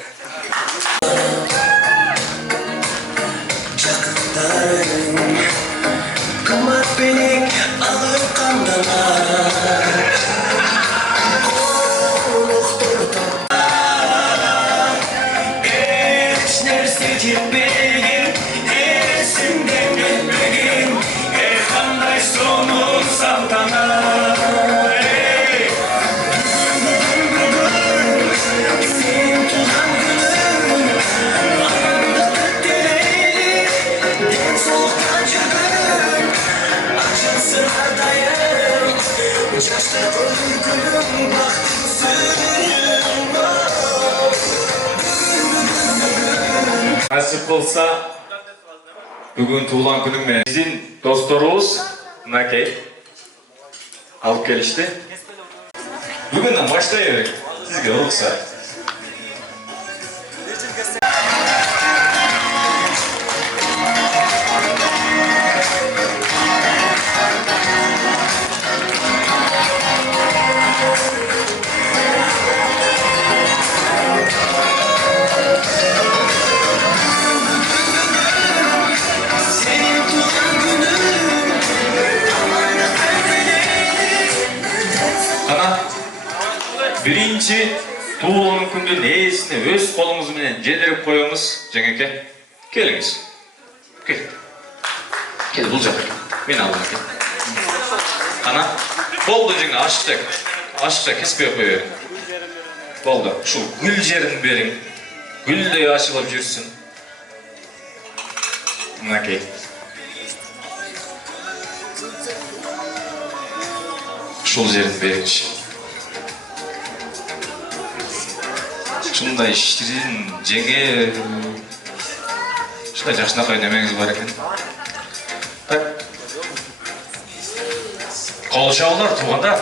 Kamat benik alıp kandalar Hiç neresi gitmeyim Esimden gitmeyim Kanday sonun saltanar Senin tutan günün Anında tüttüreyi Den soğuktan çürgün Açılsın ardayım Uçaşta ölür gülüm Baktım sürünüm Nasip болса, бүгін туылған күнің менен біздің досторубуз мынакей алып келишти. Бүгүндөн баштай берейик. Сизге уруксат. Birinci туылған күндүн ээсине өз колуңуз менен жедирип коюңуз. Жеңеке, келиңиз. Кел. Кел бул жака. Мен алдыма кел. Ана, болду жеңе ашыкча кеспей кой бериң. Болду. Ушул гүл жерин бериң. Гүлдөй ачылып жүрсүн. Мынакей. Ушул жерин бериңчи. Шундай ширин, жеңе, шундай жакшынакай немеңиз бар экен. Так. Кол чабуулар туугандар.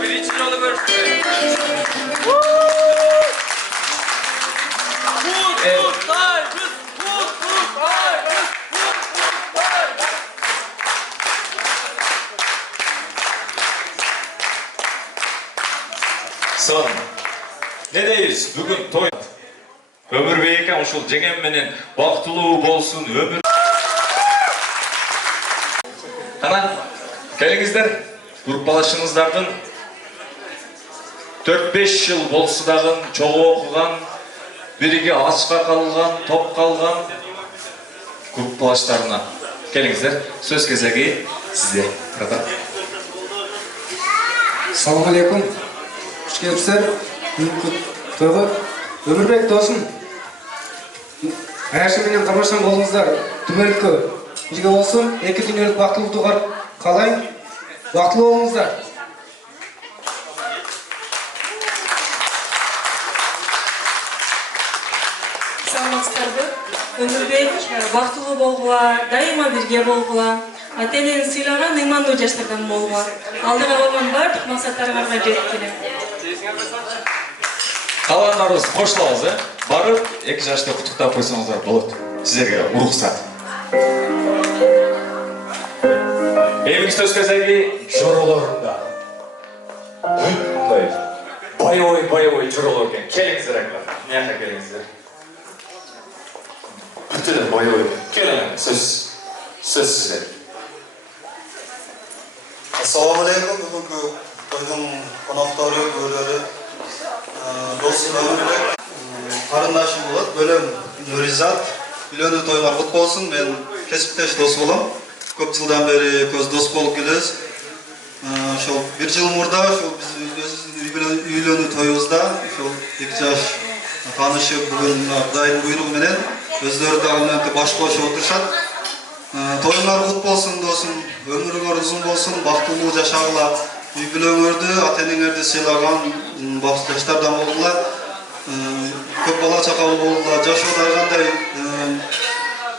Биринчи жолу Son, ne deyiz? Bugün toy. Ömür beyken uşul jеңем менен бактылуу болсун ömür. Ana, келиңиздер. Группалашыңыздардын 4-5 жыл болсу дагы чогуу окуган, бириге ачка калган, топ калган группалаштарына келиңиздер. Сөз кезеги сизде. Assalamu alaikum. Hoş geldinizler. Toyga Ömürбек досым. Аяшы менен кармашкан болуңуздар түбөлүккө бирге болсун. Эки дүйнөлүк бактылуулукту каалайм. Бактылуу болуңуздар. Саламатсыздарбы? Ömürбек бактылуу болгула, дайыма бирге болгула, ата-энени сыйлаган ыймандуу жаштардан болгула. Алдыга койгон бардык максаттарыңарга жеткиле. Калгандарыбыз кошулабыз, барып 2 жашты куттуктап койсоңуздар болот. Сиздерге уруксат. Эми сөз кезеги жоролорунда. Мындай боевой жоролор экен. Келиңиздер ака. Мияка келиңиздер. Бүтүн боевой. Келиң, сөз сизде. Assalamu alaikum. Бүгүнкү тойдун коноктору, көөлөрү, досум Ömürбек, карындашым болот. Бөлөм Нуризат. Үйлөнүү тоюңар кут болсун. Мен кесиптеш дос болом. Көп жылдан бери көз дос болуп келебиз. Ошол 1 жыл мурда ошол биз үйлөнүү тоюбузда ошол 2 жаш таанышып бүгүн Кудайдын буйругу менен өздөрү дагы баш кошуп отурушат. Toyunlar kut bolsun dostum, ömürüңөр uzun bolsun, baktılуу жашагыла, үй бүлөңөрдү, ата-энеңерди сыйлаган жаштардан болгула. көп бала чакалуу болгула, жашоодо ар кандай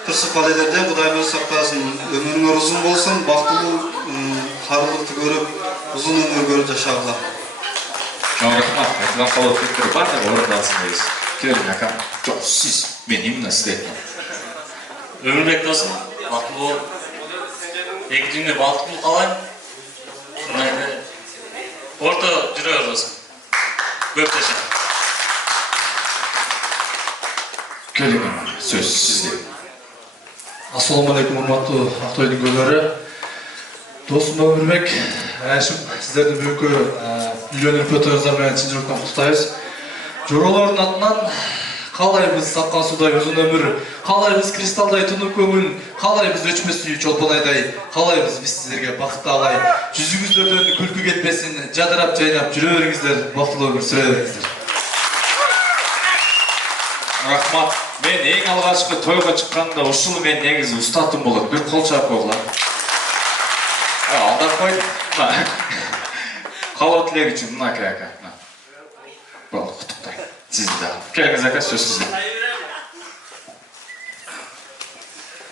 кырсык палелерден Кудай өзү сактасын. Өмүрүңөр узун болсун, бактылуу, карылыкты көрүп, узун өмүр көрүп жашагыла. Чоң рахмат. Айтылган калооттуктар бардыгы орындалсын дейбиз. Келин ака. Жок, сиз, мен именно сизди айтмам. Өмүрбек досум, бактылуу бол. Эки дүйнө бактылуу калайм. Орто жүрөбүз досум. Көп жаша. Келин сөз сизде. Ассаламу алейкум, урматтуу Актойдун көөлөрү. Досум Өмүрбек, Әшим, сіздерді бүгінгі үйлөнүп өтөңүздөр менен чын жүрөктөн куттуктайбыз. Жоролордун атынан калай биз сапкан суудай узун өмүр, калай биз кристалдай тунук көңүл, калай биз өчмөс сүйүү чолпон айдай, калай биз сиздерге бакытты алай. Жүзүңүздөрдөн күлкү кетпесин, жадырап жайнап жүрө бериңиздер, бактылуу өмүр сүрө бериңиздер. Рахмат. Мен эң алгачкы тойго чыкканда ушул мен негизи устатым болот. Бир кол чаап койгула. Алдап койдум. Калоо тилек үчүн мына ака. Бол, куттуктайм. Сизди да. Келиңиз ака, сөз сизде.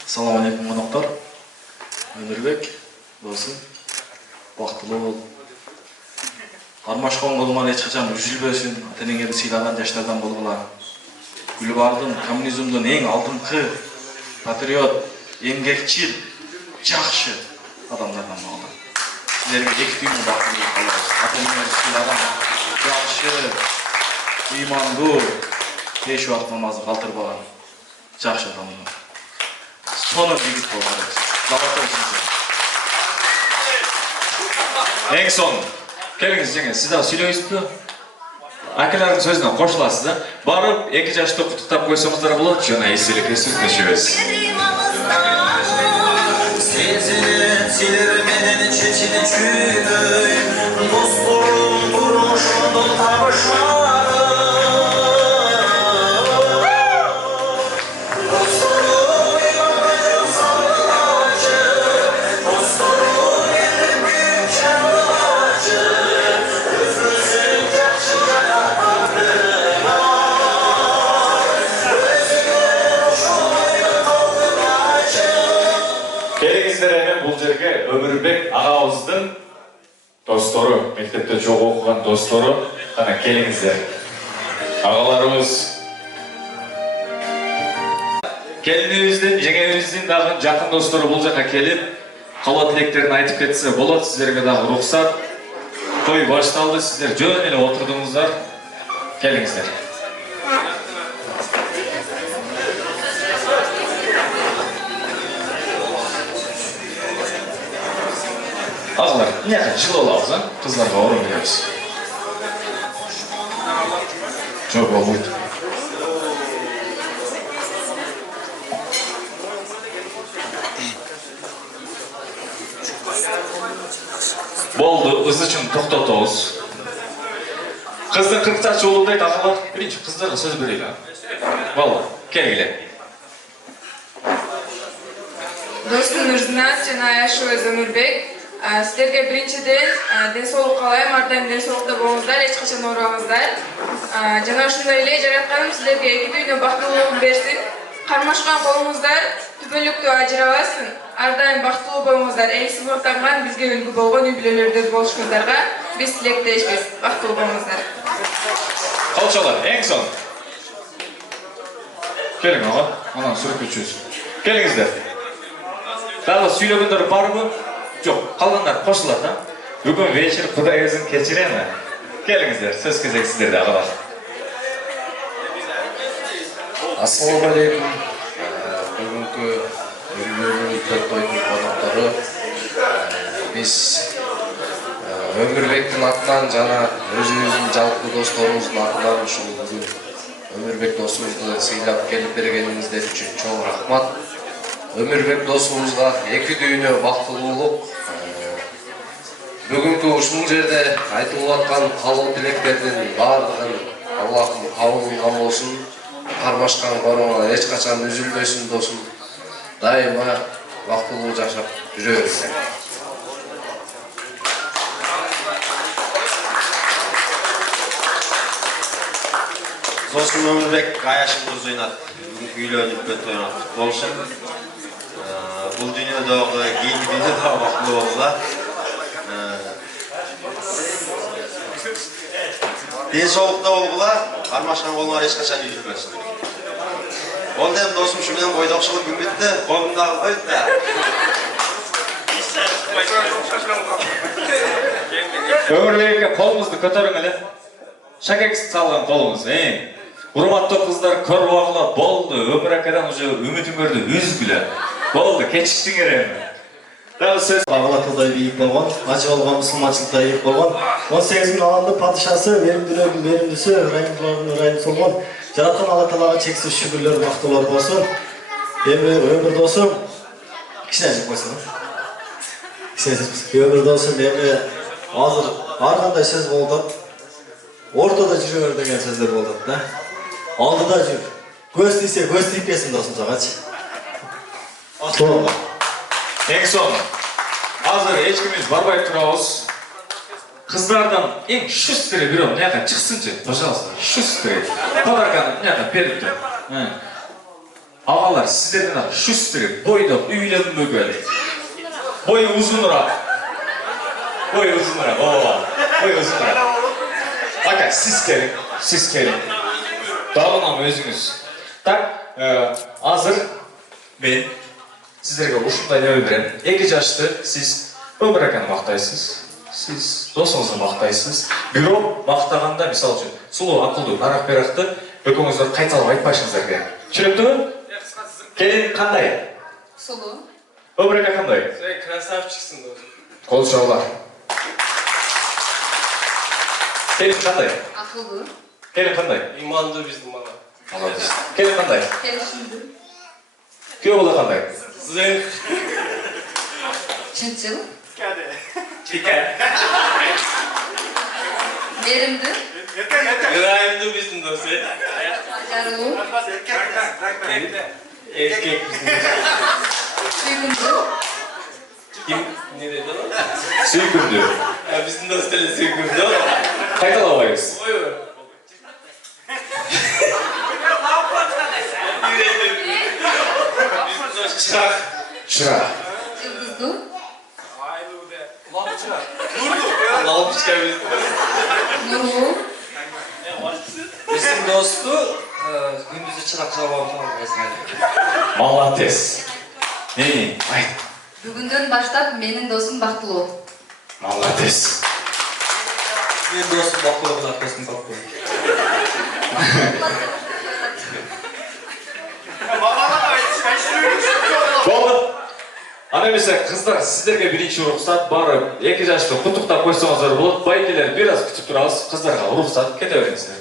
Ассаламу алейкум коноктор. Өмүрбек досум, бактылуу бол. Кармашкан колуңар эч качан үзүлбөсүн, ата-энеңерди сыйлаган жаштардан болгула. Гүлбардын коммунизмдин эң алдыңкы патриот, эмгекчил, жакшы адамдардан болгула. Силерге эки дүйнө бактылуу калабыз. Ата-энеңерди сыйлаган жакшы, ыймандуу, эч убакыт намазды калтырбаган жакшы адамдар. Соны жигит болгарбыз. Завод болсун. Эң соң, келиңиз жеңе, сиз дагы сүйлөйсүзбү? Акалардын сөзүнө кошуласыз да? Барып, 2 жашты куттуктап койсоңуздар болот, жана эстеликке сүйлөшөбүз. Сезилер менен чечилип жүрөй, досторум турмушумдун табышары. Бул жерге Өмүрбек агабыздын достору, мектепте жогу окуган достору, кана келиңиздер. Агаларыбыз келинибиздин, жеңебиздин дагы жакын достору бул жака келип, калоо тилектерин айтып кетсе болот, сиздерге дагы уруксат. Той башталды, сиздер жөн эле отурдуңуздар. Келиңиздер. Ağlar, ne kadar jıl olağız ha? Kızlarga orun veriyoruz. Çok oluydu. Boldu, ız için toktatoğuz. Kızdın 40 taç oğlundaydı ağalar. Birinci kızlara söz vereyle. Valla, kelgile. Dostum Nurzinat, жана Ayşe Өмүрбек. Сіздерге біріншіден денсаулық қалайм, ардайым денсаулықта болыңыздар, ешқашан ауырмаңыздар. Жана ушундай эле жаратканым сіздерге эки дүйнө бактылуулугун берсин. Кармашкан колуңуздар түбөлүктүү ажырабасын. Ардайым бактылуу болуңуздар. Эл сыймыктанган бизге үлгү болгон үй бүлөлөрдө болушуңуздарга биз тилектешпиз. Бактылуу болуңуздар. Колчолор, эң соң. Келиң ага, анан сүрөккө чөз. Келиңиздер. Дагы сүйлөгөндөр барбы? Жоқ, қалғандар қосылады да. Бүгін вечер Құдай өзін кешіре ме? Келіңіздер, сөз кезек сіздерде ағалар. Ассаламу алейкум. Бүгінгі үйлөнүп тойдун коноктору. Биз Өмүрбектин атынан жана өзүбүздүн жалпы досторубуздун атынан ушул бүгүн Өмүрбек досубузду сыйлап келип бергениңиздер үчүн чоң рахмат. Өмүрбек досубузга эки дүйнө бактылуулук. Бүгүнкү ушул жерде айтылып аткан калоо тилектердин баардыгын Аллахым кабыл кылган болсун. Кармашкан коруңар эч качан үзүлбөсүн досум. Дайыма бактылуу жашап жүрө берсин. Досым Өмірбек Аяшым Нұрзинат үйленіп өткен болсын. Бұл дүниедағы кейінгі дүниедағы бақылы болуға. Денсаулықта болуға, қармашқан қолыңар ешқашан үйілмесін. Ол дем досым шүменен бойдақшылық үмітті, қолымдағы қойды. Өмірбекке қолыңызды көтеріңілі. Шакекс салған қолыңыз. Урматтуу кыздар көрүп алгыла болду. Өмүр акадан уже үмүтүн көрдү, үзгүлө. Болду, кечиктиңер эми. Дагы сөз Баглатылдай бийик болгон, ачы болгон мусулманчылыкта ийик болгон. 18 миң аланды падышасы, веримдүүлөрдүн веримдүүсү, райымдуулардын райымдуусы болгон. Жараткан Алла Таалага чексиз шүгүрлөр, бактылар болсун. Эми өмүр досум кичине жеп койсун. Өмүр досум эми азыр ар кандай сөз болду. Ортада жүрөр деген сөздөр болду да. Алдыда жүр. Көз тийсе көз тийпесин досум сагачы. Ato'g'ri. Eng son. Hozir hech kimimiz barmay turamiz. Qizlardan eng shustri birov bunaqa chiqsinchi, пожалуйста. Shustri. Podarkani bunaqa beribdi. Ağalar sizlerden shustri bo'yda uylanmagan. Bo'yi uzunroq. Bo'yi uzunroq. Bo'yi uzunroq. Aka siz keling. Dağılmam özünüz. Tak, hazır ben sizlerge ушундай нөмір берем. 2 жашты сіз өмір аканы мақтайсыз. Сіз досыңызды мақтайсыз. Бирок мақтағанда, мисал үшін, сұлу ақылды арақ берақты экөөңүздөр кайталап айтпашыңыздар керек. Түшүнүктүбү? Келин кандай? Сұлу. Өмір ака кандай? Сен красавчиксың досым. Кол жаулар. Келин кандай? Ақылды. Келин кандай? Иманды біздің мала. Молодец. Келин кандай? Келишимді. Күйөө бала кандай? Сен Чынчыл. Чика. Мерімді. Райымды біздің досым. Жарылу. Еркек біздің. Сүйкімді. Ким? Не dedi o? Сүйкімді. Біздің достары сүйкімді. Қайталабайыз. Çırak. Çırak. Yıldızlı. Lampiçka biz. Nurlu. Bizim dostu gündüzü çırak çalalım falan mesela. Молодец. Не, айт. Бүгінден баштап менің досым Бақтылу. Молодец. Мен достum бақылы болады, достum бақылы. Болды. Ана емесе қыздар сіздерге бірінші рұқсат барып 2 жашты құттықтап қойсаңыздар болады. Байкелер біраз күтіп тұрасыз. Қыздарға рұқсат кете беріңіздер.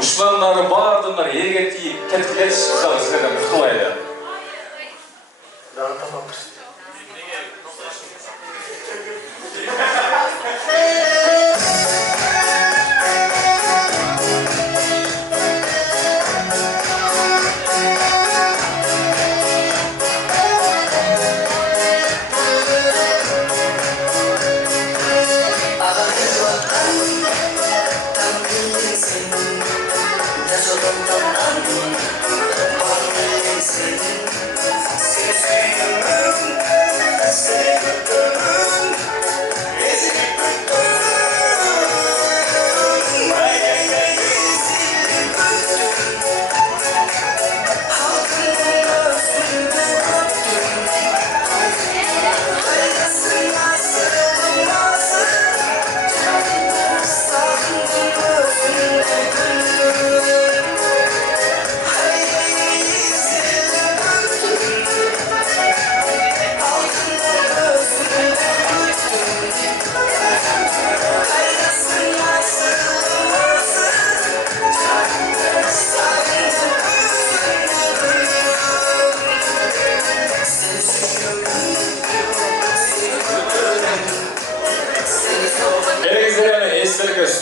Дұшпандары бардыңдар елге тиіп келтілес қыздар сіздерден құтылайды.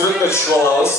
Sürükle düşüp alabız.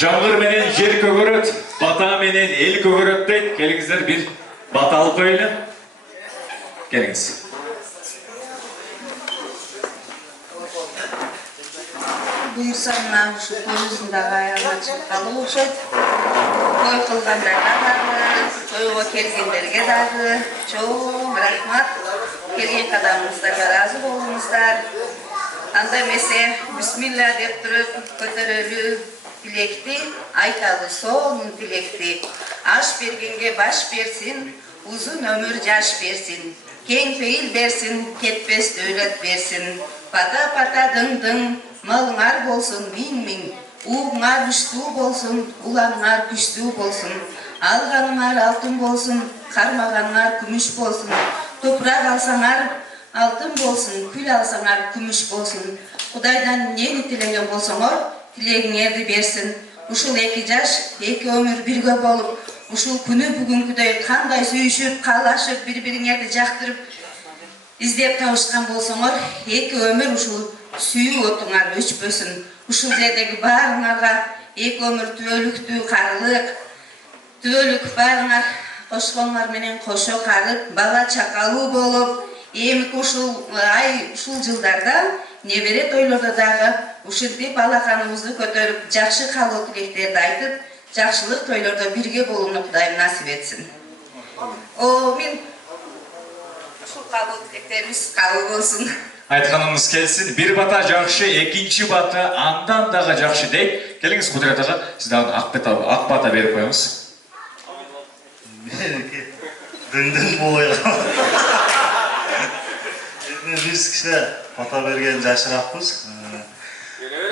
Жаңғыр менен жер көгөрөт, бата менен эл көгөрөт дейт. Келиңиздер бир бата алып коелу. Келиңиz. Бұйырсамна ұшы көзіндағы аяғына шыққалы ұшыд. Той қылғандарға дағы, тойға келгендерге дағы, чоң рахмат. Келген қадамыңыздарға разы болыңыздар. Анда месе, бисмилла деп тұрып, көтерелі тілекті, айталы соның тілекті. Аш бергенге баш берсін, uzun ömür жаш берсін. Кең пейіл берсін, кетпес дөлет берсін. Пата-пата дің-дің, малыңар болсын миң-миң. Уғыңар күштүү болсын, улаңар күштүү болсын. Алғаныңар алтын болсын, қармағаныңар күміш болсын. Топырақ алсаңар алтын болсын, күл алсаңар күміш болсын. Құдайдан нені тілеген болсаңар, тілегіңерді берсін. Ушул 2 жаш, 2 өмір бірге болып, ушул күні бүгінгідей қандай сүйішіп, қалашып, бір-біріңерді жақтырып, издеп тауышқан болсаңар, 2 өмір ушул сүйі отыңар өшпөсін. Ушул жердегі барыңарға 2 өмір түөлүктүү қарылық, түөлүк барыңар қошқонлар менен қошо қарып, бала чакалуу болып, емік ушул жылдарда небере тойлорда дағы ушинтип алаканыбызды көтөрүп, жакшы калуу тилектерди айтып, жакшылык тойлордо бирге болууну Кудайым насип этсин. Мен ушул калуу тилектерибиз кабыл болсун. Айтканыңыз келсин. Бир бата жакшы, экинчи бата андан дагы жакшы дейт. Келиңиз Кудрат ага, сиз дагы ак бата берип коюңуз. Дың-дың болой. Биз киши бата берген жашыракпыз.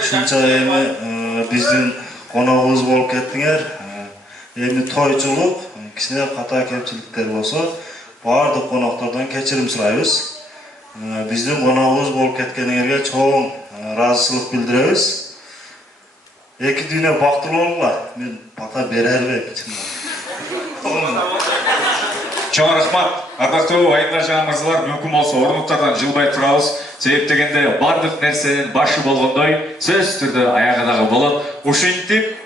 Ушунча эми биздин коногубуз болуп кеттиңер. Эми тойчулук, кичине ката кемчиликтер болсо, баардык коноктордон кечирим сурайбыз. Биздин коногубуз болуп кеткениңерге чоң ыраазычылык билдиребиз. 2 дүйнө бактылуу болуңар. Мен бата бере албайм. Чоң рахмат. Ардактуу айымдар жана мырзалар, мүмкүн болсо орнуктардан жылбай турабыз. Себеп дегенде бардык нерсенин башы болгондой, сөзсүз түрдө аягы дагы болот. Ушинтип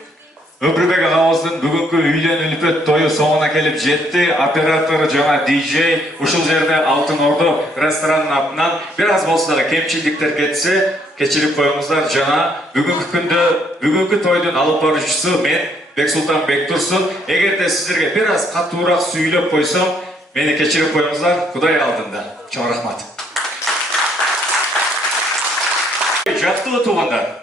Өмүрбек агабыздын бүгүнкү үйлөнүлүп тою соңуна келип жетти. Оператор жана DJ ушул жерде Алтын Ордо ресторанынын атынан бир аз болсо дагы кемчиликтер кетсе, кечирип коюңуздар. Жана бүгүнкү күндө бүгүнкү тойдун алып баруучусу мен Бексултан Бектурсун. Эгерде сиздерге бир аз катуураак сүйлөп койсом, мени кечирип коюңуздар. Кудай алдында. Чоң рахмат. Жактуу туугандар.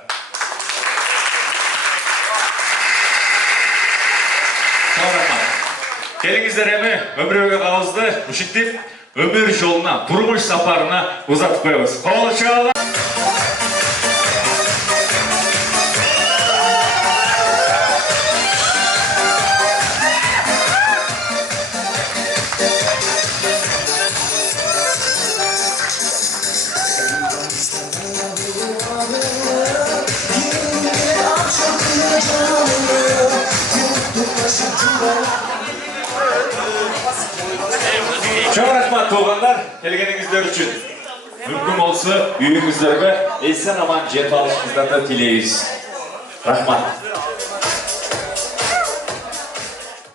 Келиңиздер эми Өмүрбек агабызды ушинтип өмүр жолуна, турмуш сапарына узатып коебуз. Кол чабыңдар. Чоң рахмат туугандар, келгениңиздер үчүн. Мүмкүн болсо үйүңүздөргө эсен аман жетип алышыңыздарды тилейбиз. Рахмат.